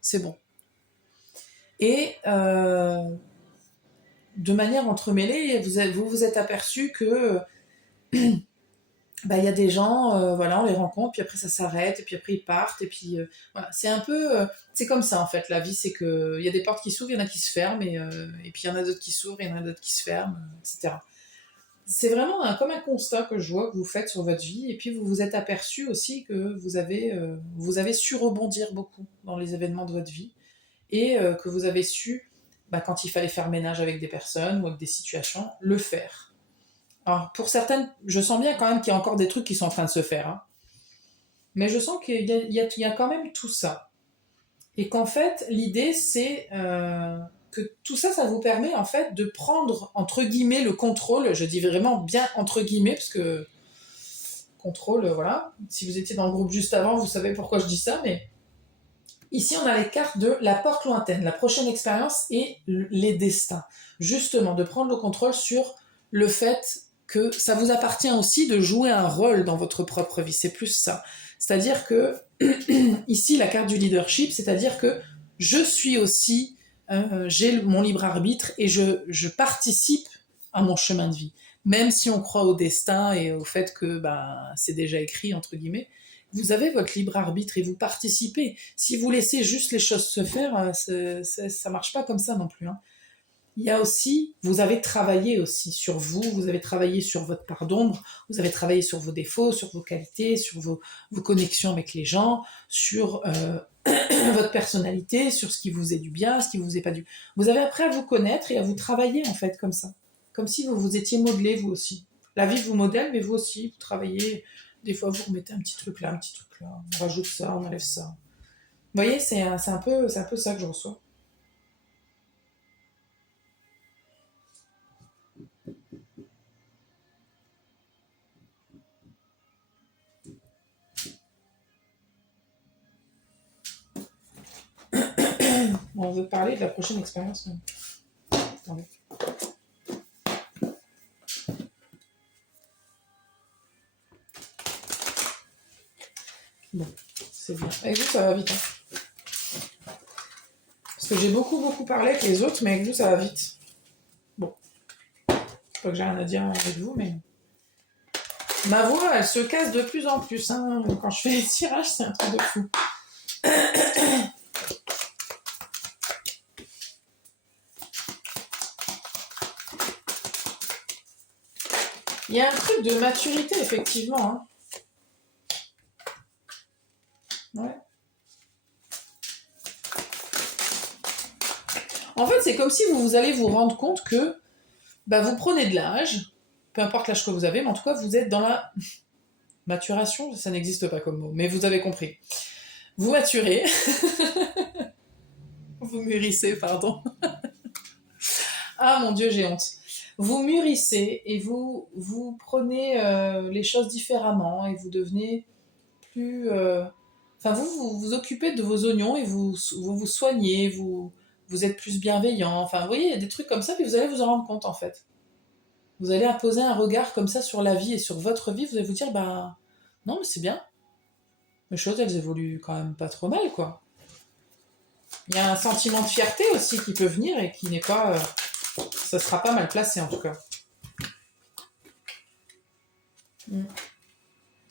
C'est bon. Et de manière entremêlée, vous vous êtes aperçu que bah, y a des gens, voilà, on les rencontre, puis après ça s'arrête, et puis après ils partent, et puis voilà, c'est un peu, c'est comme ça en fait, la vie, c'est que il y a des portes qui s'ouvrent, il y en a qui se ferment, et puis il y en a d'autres qui s'ouvrent, il y en a d'autres qui se ferment, etc. C'est vraiment comme un constat que je vois que vous faites sur votre vie, et puis vous vous êtes aperçu aussi que vous avez su rebondir beaucoup dans les événements de votre vie, et que vous avez su, bah, quand il fallait faire ménage avec des personnes ou avec des situations, le faire. Alors, pour certaines, je sens bien quand même qu'il y a encore des trucs qui sont en train de se faire. Hein. Mais je sens qu'il y a quand même tout ça. Et qu'en fait, l'idée, c'est que tout ça, ça vous permet en fait de prendre, entre guillemets, le contrôle. Je dis vraiment bien entre guillemets, parce que contrôle, voilà. Si vous étiez dans le groupe juste avant, vous savez pourquoi je dis ça. Mais ici, on a les cartes de la porte lointaine, la prochaine expérience et les destins. Justement, de prendre le contrôle sur le fait que ça vous appartient aussi de jouer un rôle dans votre propre vie. C'est plus ça. C'est-à-dire que, ici, la carte du leadership, c'est-à-dire que je suis aussi, j'ai mon libre arbitre et je participe à mon chemin de vie. Même si on croit au destin et au fait que c'est déjà écrit, entre guillemets, vous avez votre libre arbitre et vous participez. Si vous laissez juste les choses se faire, ça marche pas comme ça non plus. Hein. Il y a aussi, vous avez travaillé aussi sur vous, vous avez travaillé sur votre part d'ombre, vous avez travaillé sur vos défauts, sur vos qualités, sur vos connexions avec les gens, sur votre personnalité, sur ce qui vous est du bien, ce qui vous est pas du... Vous avez appris à vous connaître et à vous travailler en fait comme ça. Comme si vous vous étiez modelé vous aussi. La vie vous modèle, mais vous aussi, vous travaillez. Des fois, vous remettez un petit truc là, un petit truc là, on rajoute ça, on enlève ça. Vous voyez, c'est un peu ça que je reçois. On veut parler de la prochaine expérience même. Attendez. Bon, c'est bien. Avec vous, ça va vite. Hein. Parce que j'ai beaucoup parlé avec les autres, mais avec vous, ça va vite. Bon. Pas que j'ai rien à dire avec vous, mais... Ma voix, elle se casse de plus en plus. Hein. Quand je fais les tirages, c'est un truc de fou. Il y a un truc de maturité, effectivement. Hein. Ouais. En fait, c'est comme si vous allez vous rendre compte que bah, vous prenez de l'âge, peu importe l'âge que vous avez, mais en tout cas, vous êtes dans la maturation, ça n'existe pas comme mot, mais vous avez compris. Vous maturez, vous mûrissez, pardon. Ah mon Dieu, j'ai honte. Vous mûrissez et vous prenez les choses différemment et vous devenez plus... Enfin, vous occupez de vos oignons et vous soignez, vous êtes plus bienveillant. Enfin, vous voyez, il y a des trucs comme ça, puis vous allez vous en rendre compte en fait. Vous allez poser un regard comme ça sur la vie et sur votre vie, vous allez vous dire, bah non, mais c'est bien. Les choses, elles évoluent quand même pas trop mal, quoi. Il y a un sentiment de fierté aussi qui peut venir et qui n'est pas... ça sera pas mal placé en tout cas. Mm.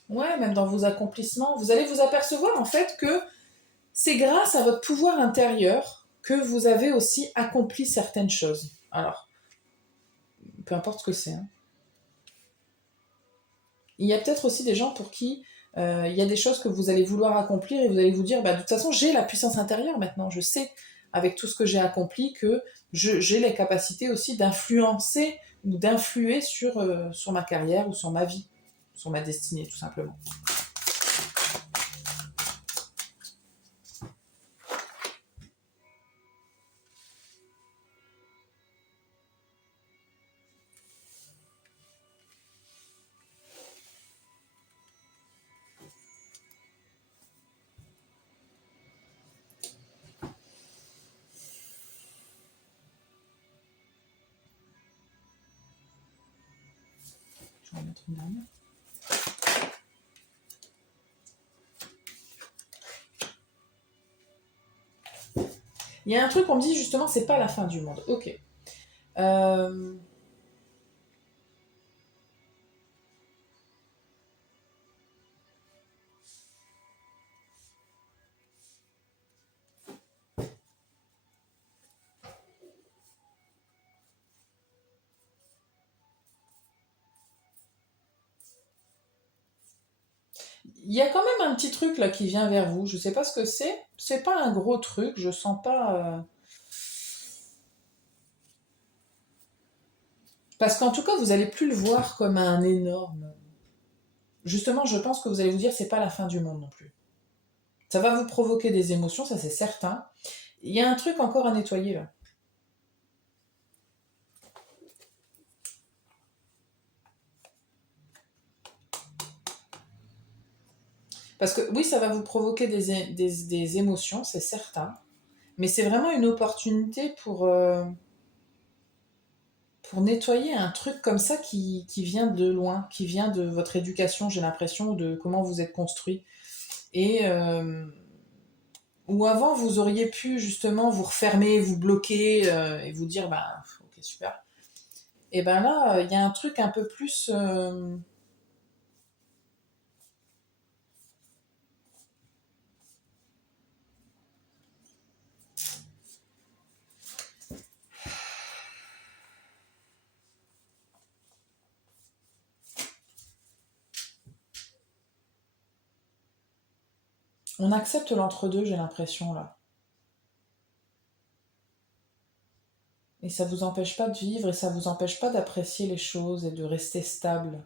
Ouais, même dans vos accomplissements, vous allez vous apercevoir en fait que c'est grâce à votre pouvoir intérieur que vous avez aussi accompli certaines choses. Alors, peu importe ce que c'est. Hein. Il y a peut-être aussi des gens pour qui il y a des choses que vous allez vouloir accomplir et vous allez vous dire, bah, de toute façon, j'ai la puissance intérieure maintenant. Je sais, avec tout ce que j'ai accompli, que j'ai les capacités aussi d'influencer ou d'influer sur ma carrière ou sur ma vie, sur ma destinée, tout simplement. Je vais en mettre une dernière. Il y a un truc, on me dit justement, c'est pas la fin du monde. Ok. Euh, Il y a quand même un petit truc là qui vient vers vous. Je sais pas ce que c'est. C'est pas un gros truc. Je sens pas. Parce qu'en tout cas, vous allez plus le voir comme un énorme. Justement, je pense que vous allez vous dire, c'est pas la fin du monde non plus. Ça va vous provoquer des émotions, ça c'est certain. Il y a un truc encore à nettoyer là. Parce que oui, ça va vous provoquer des émotions, c'est certain. Mais c'est vraiment une opportunité pour nettoyer un truc comme ça qui vient de loin, qui vient de votre éducation, j'ai l'impression, de comment vous êtes construit. Et où avant, vous auriez pu justement vous refermer, vous bloquer et vous dire, bah, ok, super. Et ben là, il y a un truc un peu plus... on accepte l'entre-deux, j'ai l'impression, là. Et ça vous empêche pas de vivre et ça vous empêche pas d'apprécier les choses et de rester stable.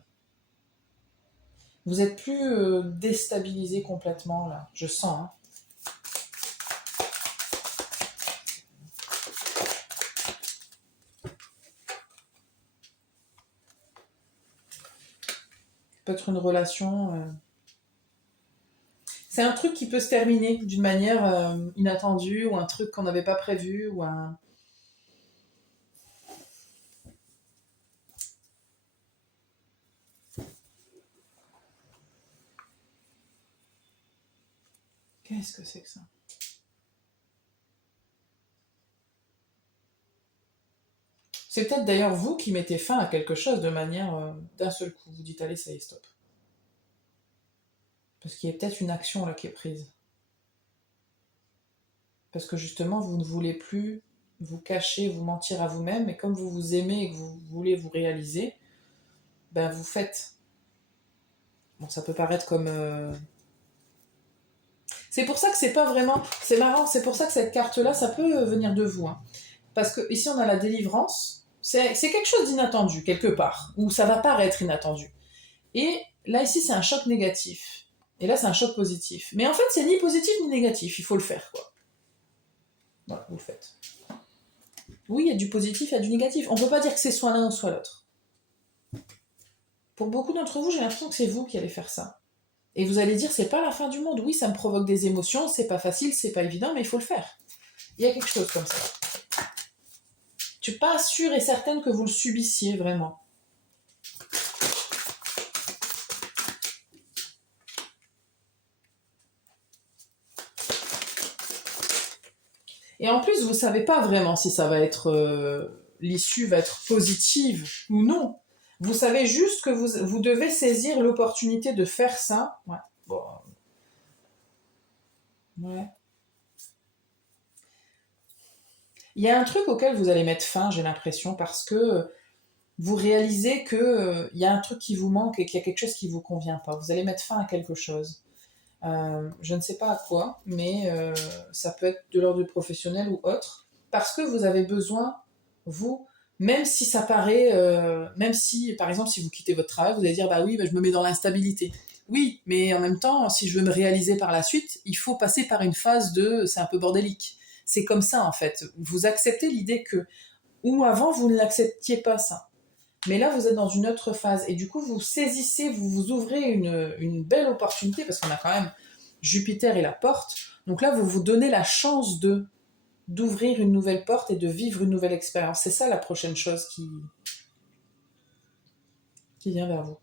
Vous êtes plus déstabilisé complètement, là. Je sens, hein. Peut-être une relation... c'est un truc qui peut se terminer d'une manière inattendue ou un truc qu'on n'avait pas prévu ou un... Qu'est-ce que c'est que ça? C'est peut-être d'ailleurs vous qui mettez fin à quelque chose de manière d'un seul coup. Vous dites allez, ça y est, stop. Parce qu'il y a peut-être une action là qui est prise. Parce que justement, vous ne voulez plus vous cacher, vous mentir à vous-même, et comme vous vous aimez et que vous voulez vous réaliser, ben vous faites. Bon, ça peut paraître comme... C'est pour ça que c'est pas vraiment... C'est marrant, c'est pour ça que cette carte-là, ça peut venir de vous. Hein. Parce que ici, on a la délivrance. C'est quelque chose d'inattendu, quelque part. Ou ça va paraître inattendu. Et là, ici, c'est un choc négatif. Et là, c'est un choc positif. Mais en fait, c'est ni positif ni négatif. Il faut le faire, quoi. Voilà, vous le faites. Oui, il y a du positif, il y a du négatif. On peut pas dire que c'est soit l'un ou soit l'autre. Pour beaucoup d'entre vous, j'ai l'impression que c'est vous qui allez faire ça. Et vous allez dire, c'est pas la fin du monde. Oui, ça me provoque des émotions, c'est pas facile, c'est pas évident, mais il faut le faire. Il y a quelque chose comme ça. Je suis pas sûre et certaine que vous le subissiez vraiment. Et en plus, vous savez pas vraiment si ça va être... l'issue va être positive ou non. Vous savez juste que vous devez saisir l'opportunité de faire ça. Ouais. Bon. Ouais. Il y a un truc auquel vous allez mettre fin, j'ai l'impression, parce que vous réalisez que y a un truc qui vous manque et qu'il y a quelque chose qui vous convient pas. Vous allez mettre fin à quelque chose. Je ne sais pas à quoi, mais ça peut être de l'ordre du professionnel ou autre, parce que vous avez besoin, vous, même si ça paraît, même si, par exemple, si vous quittez votre travail, vous allez dire, bah oui, bah, je me mets dans l'instabilité. Oui, mais en même temps, si je veux me réaliser par la suite, il faut passer par une phase de, c'est un peu bordélique. C'est comme ça, en fait. Vous acceptez l'idée que, ou avant, vous ne l'acceptiez pas, ça. Mais là, vous êtes dans une autre phase. Et du coup, vous saisissez, vous vous ouvrez une belle opportunité, parce qu'on a quand même Jupiter et la porte. Donc là, vous vous donnez la chance d'ouvrir une nouvelle porte et de vivre une nouvelle expérience. C'est ça la prochaine chose qui vient vers vous.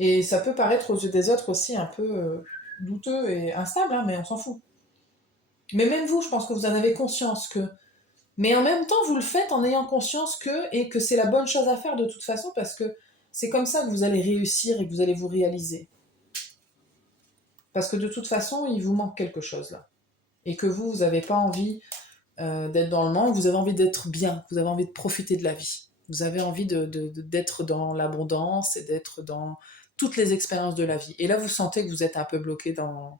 Et ça peut paraître aux yeux des autres aussi un peu douteux et instable, hein, mais on s'en fout. Mais même vous, je pense que vous en avez conscience que... Mais en même temps, vous le faites en ayant conscience que, et que c'est la bonne chose à faire de toute façon, parce que c'est comme ça que vous allez réussir et que vous allez vous réaliser. Parce que de toute façon, il vous manque quelque chose là. Et que vous n'avez pas envie d'être dans le manque, vous avez envie d'être bien, vous avez envie de profiter de la vie. Vous avez envie d'être dans l'abondance et d'être dans toutes les expériences de la vie. Et là, vous sentez que vous êtes un peu bloqué dans...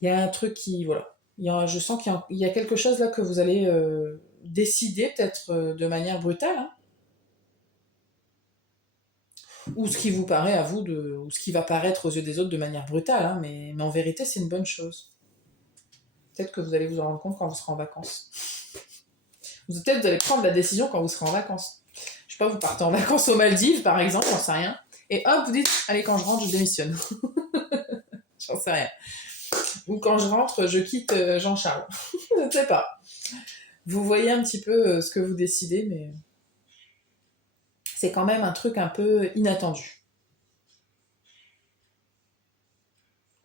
Il y a un truc qui... Voilà. Je sens qu'il y a quelque chose là que vous allez décider, peut-être de manière brutale, hein, ou ce qui vous paraît à vous, ou ce qui va paraître aux yeux des autres de manière brutale, hein, mais en vérité, c'est une bonne chose. Peut-être que vous allez vous en rendre compte quand vous serez en vacances. Peut-être vous allez prendre la décision quand vous serez en vacances. Je sais pas, vous partez en vacances aux Maldives, par exemple, j'en sais rien. Et hop, vous dites, allez, quand je rentre, je démissionne. J'en sais rien. Ou quand je rentre, je quitte Jean-Charles. Je ne sais pas. Vous voyez un petit peu ce que vous décidez, mais c'est quand même un truc un peu inattendu.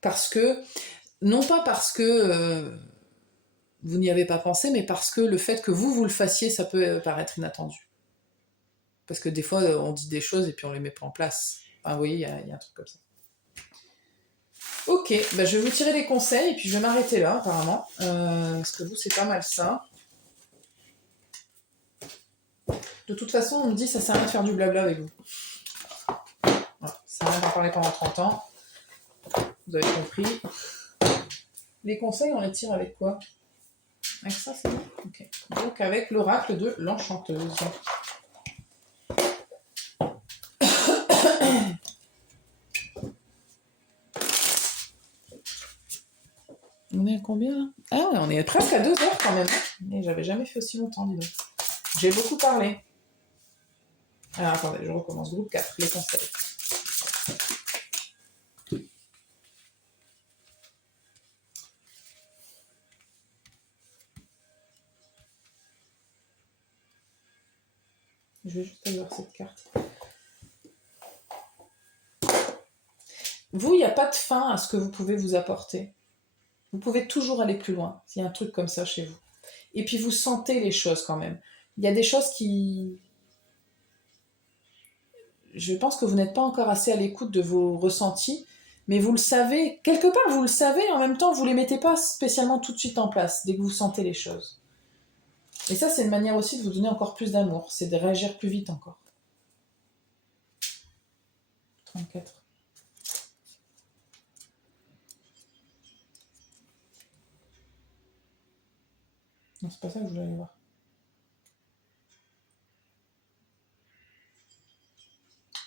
Parce que, non pas parce que vous n'y avez pas pensé, mais parce que le fait que vous le fassiez, ça peut paraître inattendu. Parce que des fois, on dit des choses et puis on les met pas en place. Enfin, vous voyez, il y a un truc comme ça. Ok, bah je vais vous tirer des conseils et puis je vais m'arrêter là, apparemment. Parce que vous, c'est pas mal ça. De toute façon, on me dit ça sert à rien de faire du blabla avec vous. Voilà, ça sert à rien d'en parler pendant 30 ans. Vous avez compris. Les conseils, on les tire avec quoi? Avec ça, c'est bon. Ok. Donc avec l'oracle de l'enchanteuse. On est à combien là? Ah ouais, on est presque à 2 heures quand même. Mais j'avais jamais fait aussi longtemps, dis donc. J'ai beaucoup parlé. Alors attendez, je recommence. Groupe 4, les conseils. Je vais juste aller voir cette carte. Vous, il n'y a pas de fin à ce que vous pouvez vous apporter. Vous pouvez toujours aller plus loin, s'il y a un truc comme ça chez vous. Et puis vous sentez les choses quand même. Il y a des choses qui... Je pense que vous n'êtes pas encore assez à l'écoute de vos ressentis, mais vous le savez, quelque part vous le savez, en même temps vous ne les mettez pas spécialement tout de suite en place, dès que vous sentez les choses. Et ça, c'est une manière aussi de vous donner encore plus d'amour, c'est de réagir plus vite encore. 34. Non, c'est pas ça que je voulais aller voir.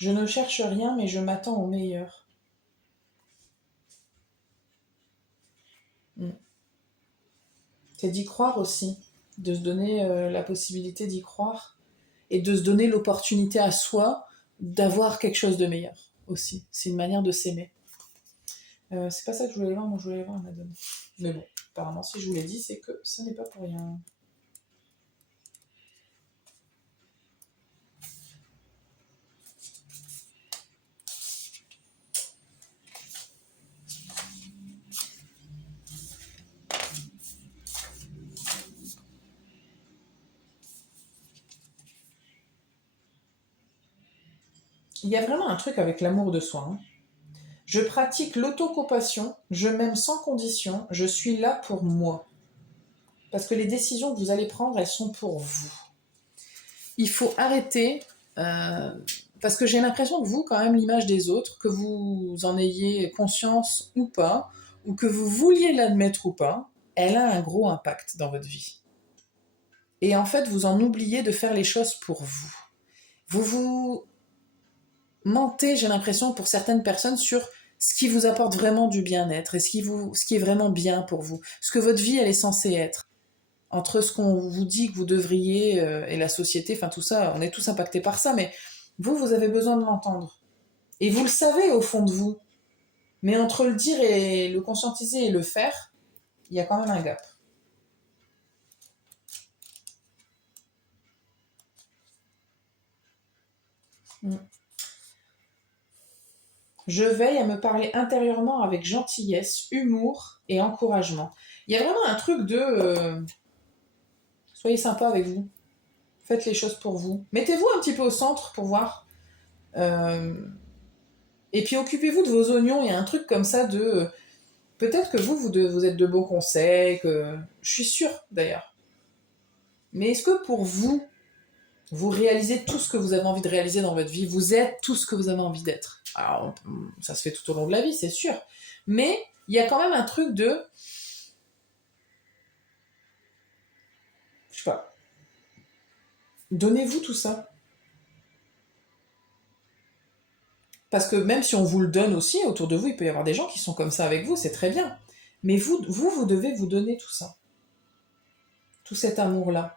Je ne cherche rien, mais je m'attends au meilleur. C'est d'y croire aussi, de se donner la possibilité d'y croire et de se donner l'opportunité à soi d'avoir quelque chose de meilleur aussi. C'est une manière de s'aimer. C'est pas ça que je voulais voir, moi je voulais voir Madame. Mais bon, apparemment si je vous l'ai dit, c'est que ce n'est pas pour rien. Il y a vraiment un truc avec l'amour de soi. Hein. Je pratique l'autocompassion, je m'aime sans condition, je suis là pour moi. Parce que les décisions que vous allez prendre, elles sont pour vous. Il faut arrêter, parce que j'ai l'impression que vous, quand même, l'image des autres, que vous en ayez conscience ou pas, ou que vous vouliez l'admettre ou pas, elle a un gros impact dans votre vie. Et en fait, vous en oubliez de faire les choses pour vous. Vous mentez, j'ai l'impression, pour certaines personnes, sur ce qui vous apporte vraiment du bien-être et ce qui est vraiment bien pour vous, ce que votre vie, elle est censée être. Entre ce qu'on vous dit que vous devriez et la société, enfin tout ça, on est tous impactés par ça, mais vous avez besoin de l'entendre. Et vous le savez au fond de vous. Mais entre le dire et le conscientiser et le faire, il y a quand même un gap. Je veille à me parler intérieurement avec gentillesse, humour et encouragement. Il y a vraiment un truc de... soyez sympa avec vous. Faites les choses pour vous. Mettez-vous un petit peu au centre pour voir. Et puis occupez-vous de vos oignons. Il y a un truc comme ça de... peut-être que vous êtes de bons conseils, que... je suis sûre d'ailleurs. Mais est-ce que pour vous, vous réalisez tout ce que vous avez envie de réaliser dans votre vie? Vous êtes tout ce que vous avez envie d'être. Alors, ça se fait tout au long de la vie, c'est sûr. Mais il y a quand même un truc de... je sais pas. Donnez-vous tout ça. Parce que même si on vous le donne aussi, autour de vous, il peut y avoir des gens qui sont comme ça avec vous, c'est très bien. Mais vous devez vous donner tout ça. Tout cet amour-là.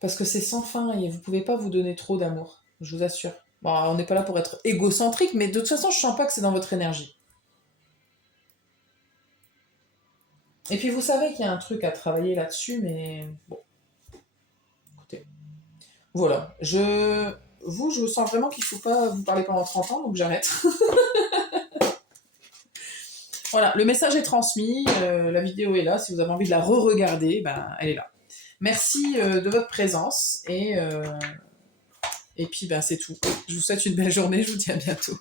Parce que c'est sans fin et vous pouvez pas vous donner trop d'amour. Je vous assure. Bon, on n'est pas là pour être égocentrique, mais de toute façon, je sens pas que c'est dans votre énergie. Et puis vous savez qu'il y a un truc à travailler là-dessus, mais bon, écoutez. Voilà. Je vous sens vraiment qu'il faut pas vous parler pendant 30 ans, donc j'arrête. Voilà, le message est transmis, la vidéo est là, si vous avez envie de la re-regarder, ben, elle est là. Merci de votre présence, et puis ben, c'est tout. Je vous souhaite une belle journée, je vous dis à bientôt.